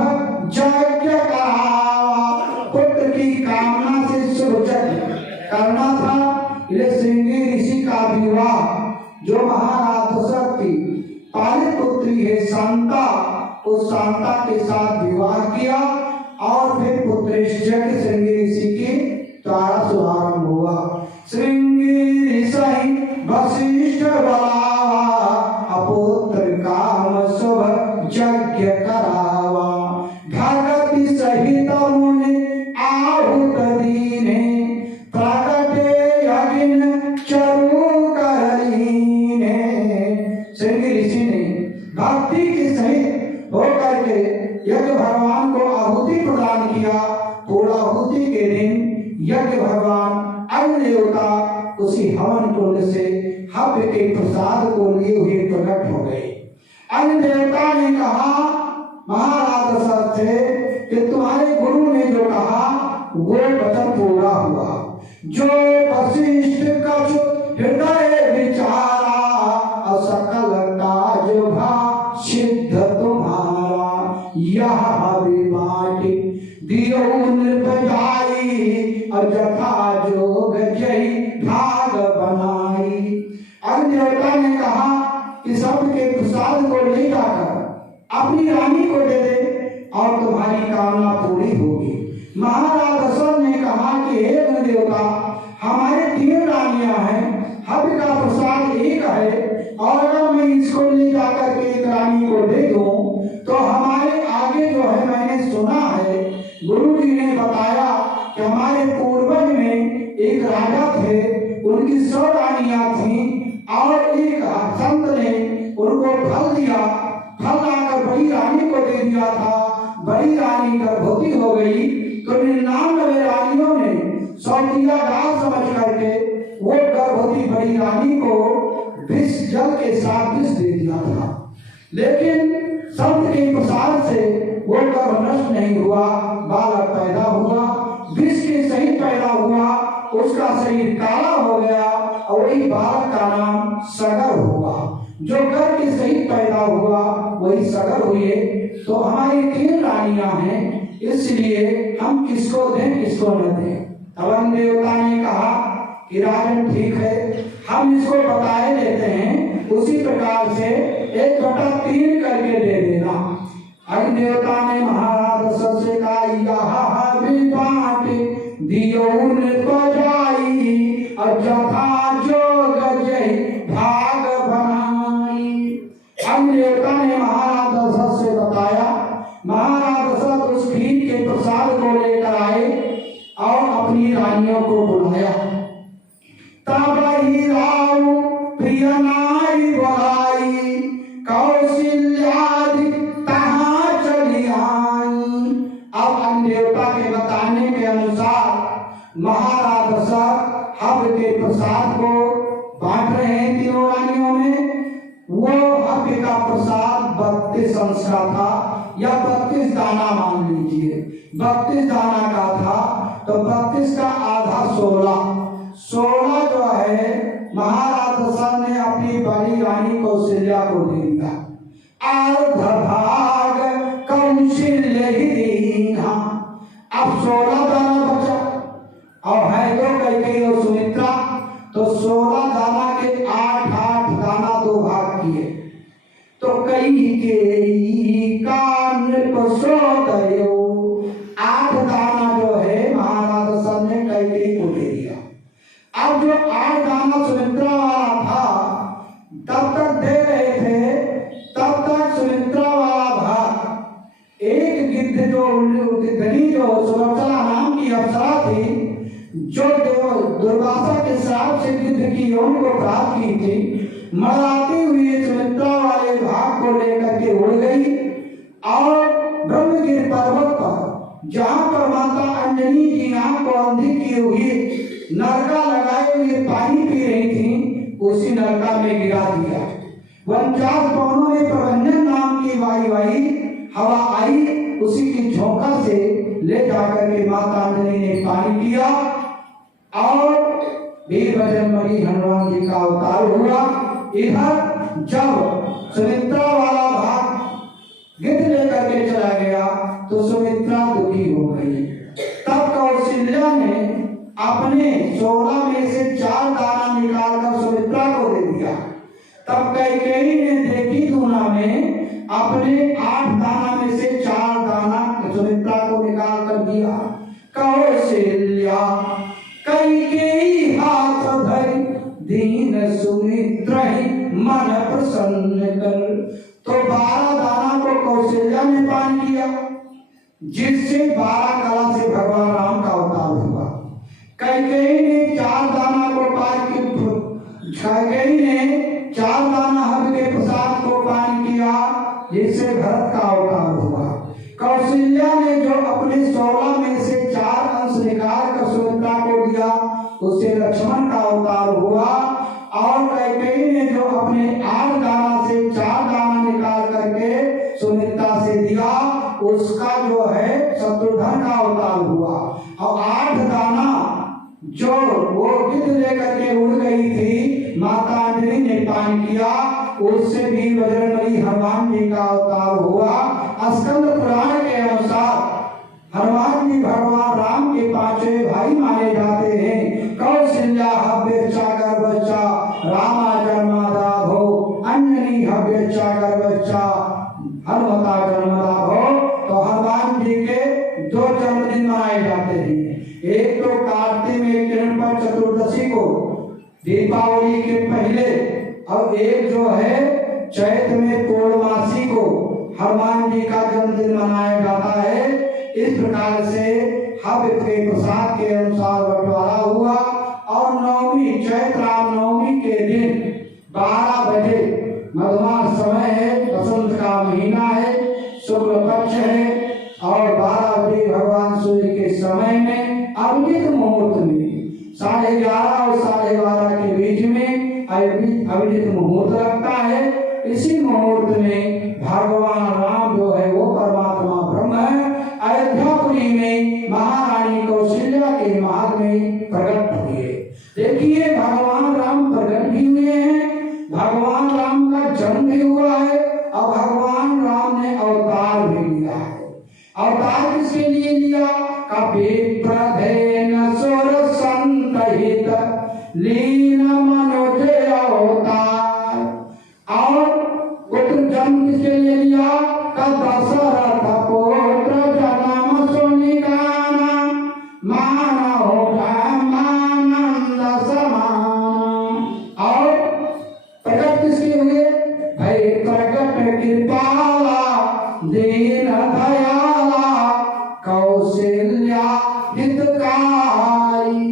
यज्ञ करावा। पुत्र की कामना से शुभ यज्ञ करना था, इसलिए श्रृंगी ऋषि का विवाह जो महाराज दशरथ की पालित पुत्री है शांता, उस शांता के साथ विवाह किया और फिर पुत्रेष्ठ यज्ञ श्रृंगी ऋषि के द्वारा शुभारंभ हुआ। श्रृंगी ऋषि वशिष्ठ बोलावा, अपुत्र काम शुभ यज्ञ करावा। भगति सहित मुनि आहुत दीने, प्रगटे यज्ञ चरु करलीने। श्रृंगी ऋषि ने भक्ति के सहित होकर के यज्ञ भगवान को आहुति प्रदान किया। पूर्णाहुति के दिन यज्ञ भगवान अग्नि देवता उसी हवन कुंड से हव्य के प्रसाद को लिए हुए प्रकट हो गए। अग्नि देवता ने कहा महाराज दशरथ से कि तुम्हारे गुरु ने जो कहा वो वचन पूरा हुआ। जो वशिष्ठ कछ हृदय विचारा, असकल काज भा सिद्ध तुम्हारा। यह विमाटी दियो नृपजाई, अजथा जोग जय भाग बनाई। अग्नि देवता ने कहा कि सबके प्रसाद को ले जाकर अपनी रानी को दे दे और तुम्हारी कामना पूरी होगी। महाराज दशरथ ने कहा कि हे अग्नि देवता, हमारे 3 रानियां हैं, हव्य का प्रसाद एक है, और अगर मैं इसको ले जाकर के एक रानी को दे दूं तो हमारे आगे जो है, मैंने सुना है गुरु जी ने बताया कि हमारे पूर्वज में एक राजा थे, उनकी 100 रानियां थीं और एक संत ने उनको फल दिया, फल लाकर बड़ी रानी को दे दिया था। बड़ी रानी गर्भवती हो गई तो 99 रानियों ने सौतिया गाल समझ करके वो गर्भवती बड़ी रानी को विष जल के साथ विष दे दिया था। लेकिन संत के प्रसाद से वो गर्भ नष्ट नहीं हुआ, बालक पैदा हुआ उसका शरीर काला हो गया और वही बालक का नाम सगर हुआ। जो गर्भ के सहित पैदा हुआ वही सगर हुए। तो हमारी 3 रानियां हैं, इसलिए हम किसको दें किसको न दें। हवन देवता ने कहा कि राजन ठीक है, हम इसको बताए देते हैं, उसी प्रकार से 1/3 करके दे देना। अग्नि देवता ने महाराज दशरथ से कहा यह भी बांट दियोन बजाई और जथा जोग जय भाग बनाई। अग्नि देवता ने महाराज दशरथ से बताया। महाराज दशरथ उस खीर के प्रसाद को लेकर आए और अपनी रानियों को बुलाया। तब ही राव प्रिय नारी बुलाई कौशल्यादि तहाँ चली आई। अब अग्नि देवता के बताने के अनुसार महाराज दशरथ हव्य के प्रसाद को बांट रहे हैं 3 रानियों में। वो हव्य का प्रसाद 32 अंश का था या 32 दाना मान लीजिए। 32 दाना का था तो 32 का आधा 16 जो है महाराज दशरथ ने अपनी बड़ी रानी कौशल्या को दे दिया। अर्ध भाग कौशल्य ही दीना। अब 16 दाना बचा और है तो कैकेयी और सुमित्रा, तो 16 दाना के 8 दाना 2 भाग किए। तो कैकेयी का नृपसोदयो 8 दाना जो है महाराज दशरथ ने कैकेयी को दे दिया। अब जो 8 दाना सुमित्रा वाला था तब तक दे रहे थे, तब तक सुमित्रा वाला भाग एक गिद्ध जो गिद्धनी जो सुवर्चला नाम की अप्सरा थी, जो दुर्वासा के श्राप से गिद्ध की यौन को प्राप्त की थी, मराती हुई सुमित्रा वाले भाग को लेकर के उड़ गई और ब्रह्मगिर पर्वत पर जहां पर माता अंजनी की आंख को अंधी की हुई नरका लगाए हुए पानी पी रही थी, उसी नरका में गिरा दिया। 49 पवनों में प्रबंधन नाम की वाई हवा आई, उसी की झोंका से ले जाकर के माता अंजनी ने पानी पिया और वीर बजरंगबली हनुमान जी का अवतार हुआ। इधर जब सुमित्रा वाला भाग गिद्ध लेकर के चला गया तो सुमित्रा दुखी हो गई। तब कौशल्या ने अपने 16 में से 4 दाना निकालकर सुमित्रा को दे दिया। तब कैकेयी ने देखी दूना में अपने 8 दाना में से 4 दाना सुमित्रा को निकाल कर दिया। कौशल्या कैकेयी हाथ धरि दीन सुमित्रा मन प्रसन्न कर। तो 12 दाना को कौशल्या ने पान किया, जिससे 12 कला से भगवान राम का अवतार हुआ। कैकेयी ने 4 दाना को कैकेयी ने 4 दाना हव्य के प्रसाद को पान किया, जिससे भरत का अवतार हुआ। कौशल्या ने जो अपने 16 में से 4 अंश निकाल कर सुमित्रा को दिया, उससे लक्ष्मण का अवतार हुआ। और कैकेयी ने जो अपने 8 दाना से 4 दाना निकाल करके सुमित्रा से दिया, उसका जो है शत्रुघ्न का अवतार हुआ। और 8 दाना जो वो गिद्ध लेकर के उड़ गई थी, माता अंजनी ने पान किया, उससे भी बजरंगबली हनुमान जी का अवतार हुआ। स्कंद पुराण के अनुसार हनुमान जी भगवान राम के 5वें भाई माने जाते हैं। कौशल्या हव्यचा गर्भचा रामा जन्मदाभो अंजनी हव्यचा गर्भचा हनुमता जन्मदाभो। तो हनुमान जी के 2 जन्मदिन मनाए जाते हैं। एक तो कार्तिक में किरण पर चतुर्दशी को दीपावली के पहले, और एक जो है चैत में पूर्णमासी को हनुमान जी का जन्मदिन मनाया जाता है। इस प्रकार से हव्य के प्रसाद के अनुसार बंटवारा हुआ। और नवमी चैत राम नवमी के दिन 12 बजे मधुमास समय है, बसंत का महीना है, शुक्ल पक्ष है और 12 बजे भगवान सूर्य के समय में अभिजित मुहूर्त में 11:30 और 12:30 के बीच में अभिजित मुहूर्त लगता है। इसी मुहूर्त में भगवान राम जो है वो परमात्मा ब्रह्म है, अयोध्यापुरी में महारानी कौशल्या के महल में प्रकट हुए। देखिए भगवान राम प्रकट भी हुए हैं, भगवान राम का जन्म भी हुआ है और भगवान राम ने अवतार भी लिया है। अवतार किसके लिए लिया? कभी प्रधेन सुर संतहित लीन मनोज अवतार। और पुत्र जन्म किसके लिए लिया? दशरथ पुत्र जन्म सुनिकाना मानव ब्रह्मानंद समान। और प्रकट किसके हुए? भाई प्रकट कृपाला दीन दयाला कौशल्या हितकारी।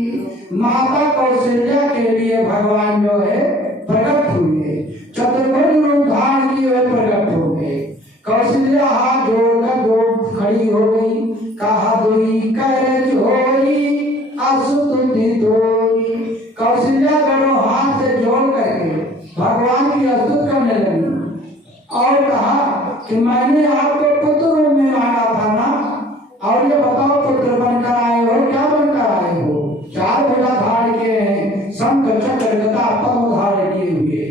माता कौशल्या के लिए भगवान जो है प्रकट हुए, चतुर्भुज रूप धारण किए हुए प्रकट हो गए। कौशल्या हाथ जोड़कर दो खड़ी हो गई, कहा दुई करज होई असुतुति तोई। कौशल्या दोनों हाथ से जोड़ करके भगवान की स्तुति करने लगी और कहा कि मैंने आपको पुत्र रूप में मांगा था ना, और ये बताओ पुत्र बनकर आए हो, क्या बनकर आए हो? चार भुजा धारण किए हैं, शंख चक्र गदा पद्म धारण किए हुए।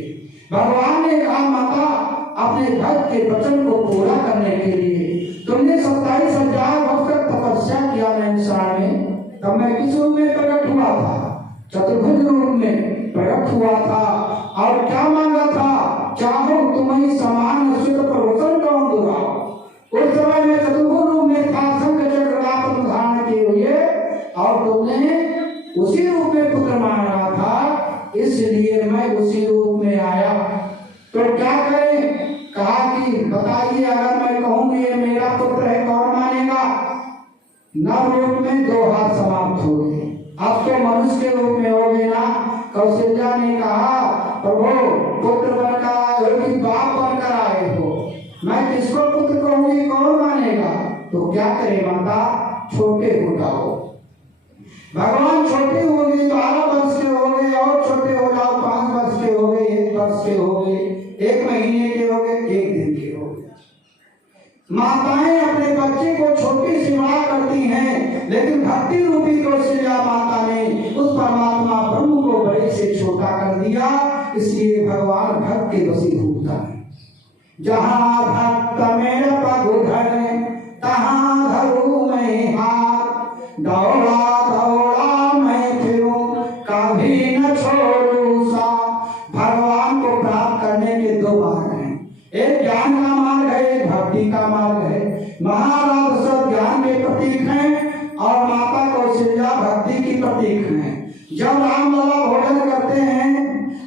भगवान ने कहा माता अपने भक्त के वचन को पूरा करने के लिए तुमने 27,000 वर्ष तक तपस्या किया संसार में, तब मैं किस रूप में प्रकट हुआ था? चतुर्भुज रूप में प्रकट हुआ था। और क्या मांगा था? चाहो तुम्हें समान सुत प्रवचन कौन दुराओ। उस समय में चतुर्भुज रूप में था, शंख चक्र गदा पद्म धारण किए हुए, और तुमने उसी रूप में पुत्र मांगा था, इसलिए मैं उसी रूप में आया। तो क्या करें? कहा कि बताइए, अगर मैं कहूँ ये मेरा पुत्र है कौन मानेगा? नव रूप में दो हाथ समाप्त हो गए, अब तो मनुष्य के रूप में हो गए ना। कौशल्या ने कहा प्रभु पुत्र बनकर आए हो कि बाप बनकर आए हो? मैं किसको पुत्र कहूंगी, कौन मानेगा? तो क्या करे माता, छोटे हो जाओ। भगवान छोटे हो गए, 12 वर्ष के हो गए, और छोटे हो जाओ, 5 वर्ष के हो गए, 1 वर्ष के हो गए, 1 महीने के हो गए, 1 दिन के हो गए। माताएं अपने बच्चे को छोटी सी बड़ा करती हैं, लेकिन भक्ति रूपी कौशल्या माता ने उस परमात्मा ब्रह्म को बड़े से छोटा कर दिया। इसलिए भगवान भक्त के वशीभूत है। जहाँ भक्त मेरा प्रभु धरे तहाँ धरू मैं हाथ, दौड़ा दौड़ा मैं फिरूं कभी न छोड़ू साथ। भगवान को प्राप्त करने के 2 मार्ग हैं, एक ज्ञान का मार्ग है, एक भक्ति का मार्ग है। महाराज सब ज्ञान के प्रतीक हैं और माता कौशल्या भक्ति की प्रतीक हैं। जब रामलला भोजन करते हैं,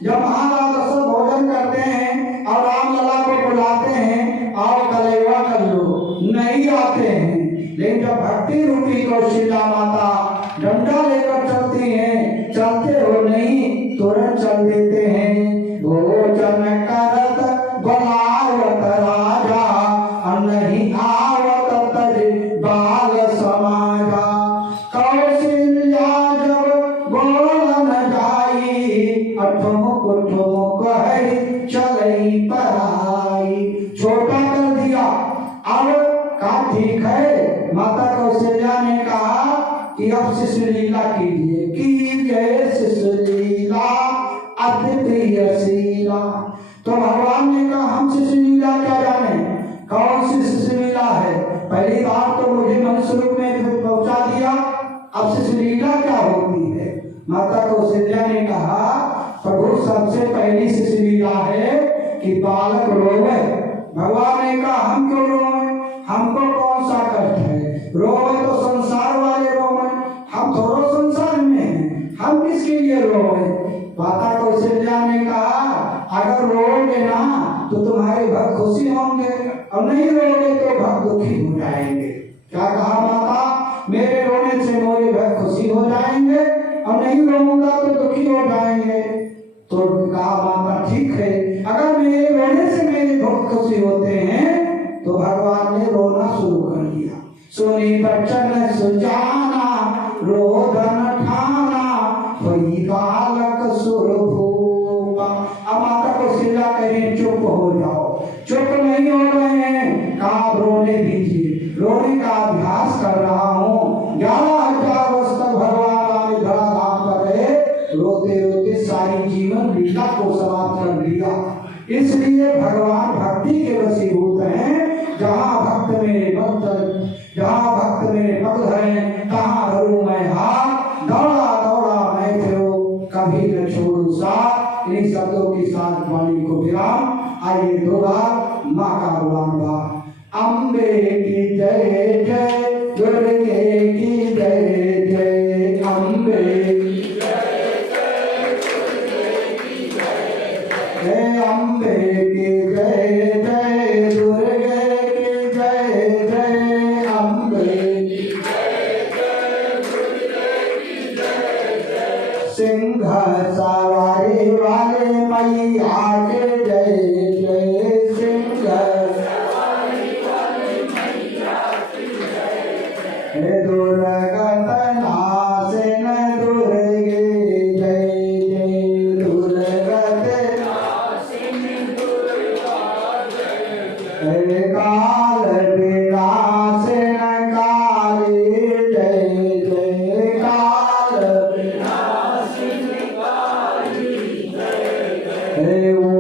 जब महाराज सब भोजन करते हैं और रामलला को बुलाते हैं और कलेवा कर लो, नहीं आते हैं। लेकिन जब भक्ति रूपी कौशल्या माता डंडा लेकर चलती हैं, चलते हो नहीं तुरंत चल देते हैं। भोजन करत बुलावत राजा और नहीं आवत तज बाल समाजा। कौशल्या जब बोलन जाई ठुमुक ठुमुक है चलई पराई। छोटा कर दिया, अब का ठीक है। माता कौशल्या ने कहा कि अब शिशु लीला कीजिए, कीजिए शिशु लीला अति प्रिय शीला। तो भगवान ने कहा हम शिशु लीला क्या जाने, कौन सी शिशु लीला है? पहली बार तो मुझे मनुष्य रूप में पहुंचा दिया, अब शिशु लीला क्या होती है? माता कौशल्या ने कहा प्रभु सबसे पहली शिशु लीला है कि बालक रोवे। भगवान ने कहा हम क्यों रोवे, हमको कौन सा कष्ट है? रोवे तो संसार वाले रोवे, हम थोड़ा संसार में हैं, हम किसके लिए रोवे? माता कौशल्या ने कहा अगर रोगे ना तो तुम्हारे भक्त खुशी होंगे, और नहीं रोगे तो भक्त दुखी हो जाएंगे। क्या कहा माता? मेरे रोने से मेरे भक्त खुशी हो जाएंगे और नहीं रोऊंगा तो दुखी हो जाएंगे। तो कहा माता ठीक है, अगर मेरे रोने से मेरे भक्त खुशी होते हैं तो भगवान ने रोना शुरू कर दिया। सोनी बच्चन सुजाना रोदन ठाना वही बालक सुरभूपा। अब माता कौशल्या कह चुप हो जाओ, चुप नहीं हो रहे हैं, कहा रोने दीजिए। रोने का अभ्यास कहाँ धरूं मैं हाथ, दौड़ा दौड़ा मैं फिरूं कभी न छोड़ू साथ। इन शब्दों के साथ वाणी को विराम। आइए दो बार माँ का गुलाम बा। अम्बे की जय जय, दुर्गे की जय जय, अम्बे की जय जय, दुर्गे की जय जय, अम्बे की जय जय, दुर्गे की जय जय, अम्बे की जय जय, दुर्गे की जय जय। सिंह सवारी वाले मैया के जय जय, सिंह सवारी वाले मैया की जय जय। दुर्गत नाशन दुर्गे जय जय, दुर्गत नाशन दुर्गा जय जय। काल विनाशन काली जय जय, काल विनाशन काली जय जय।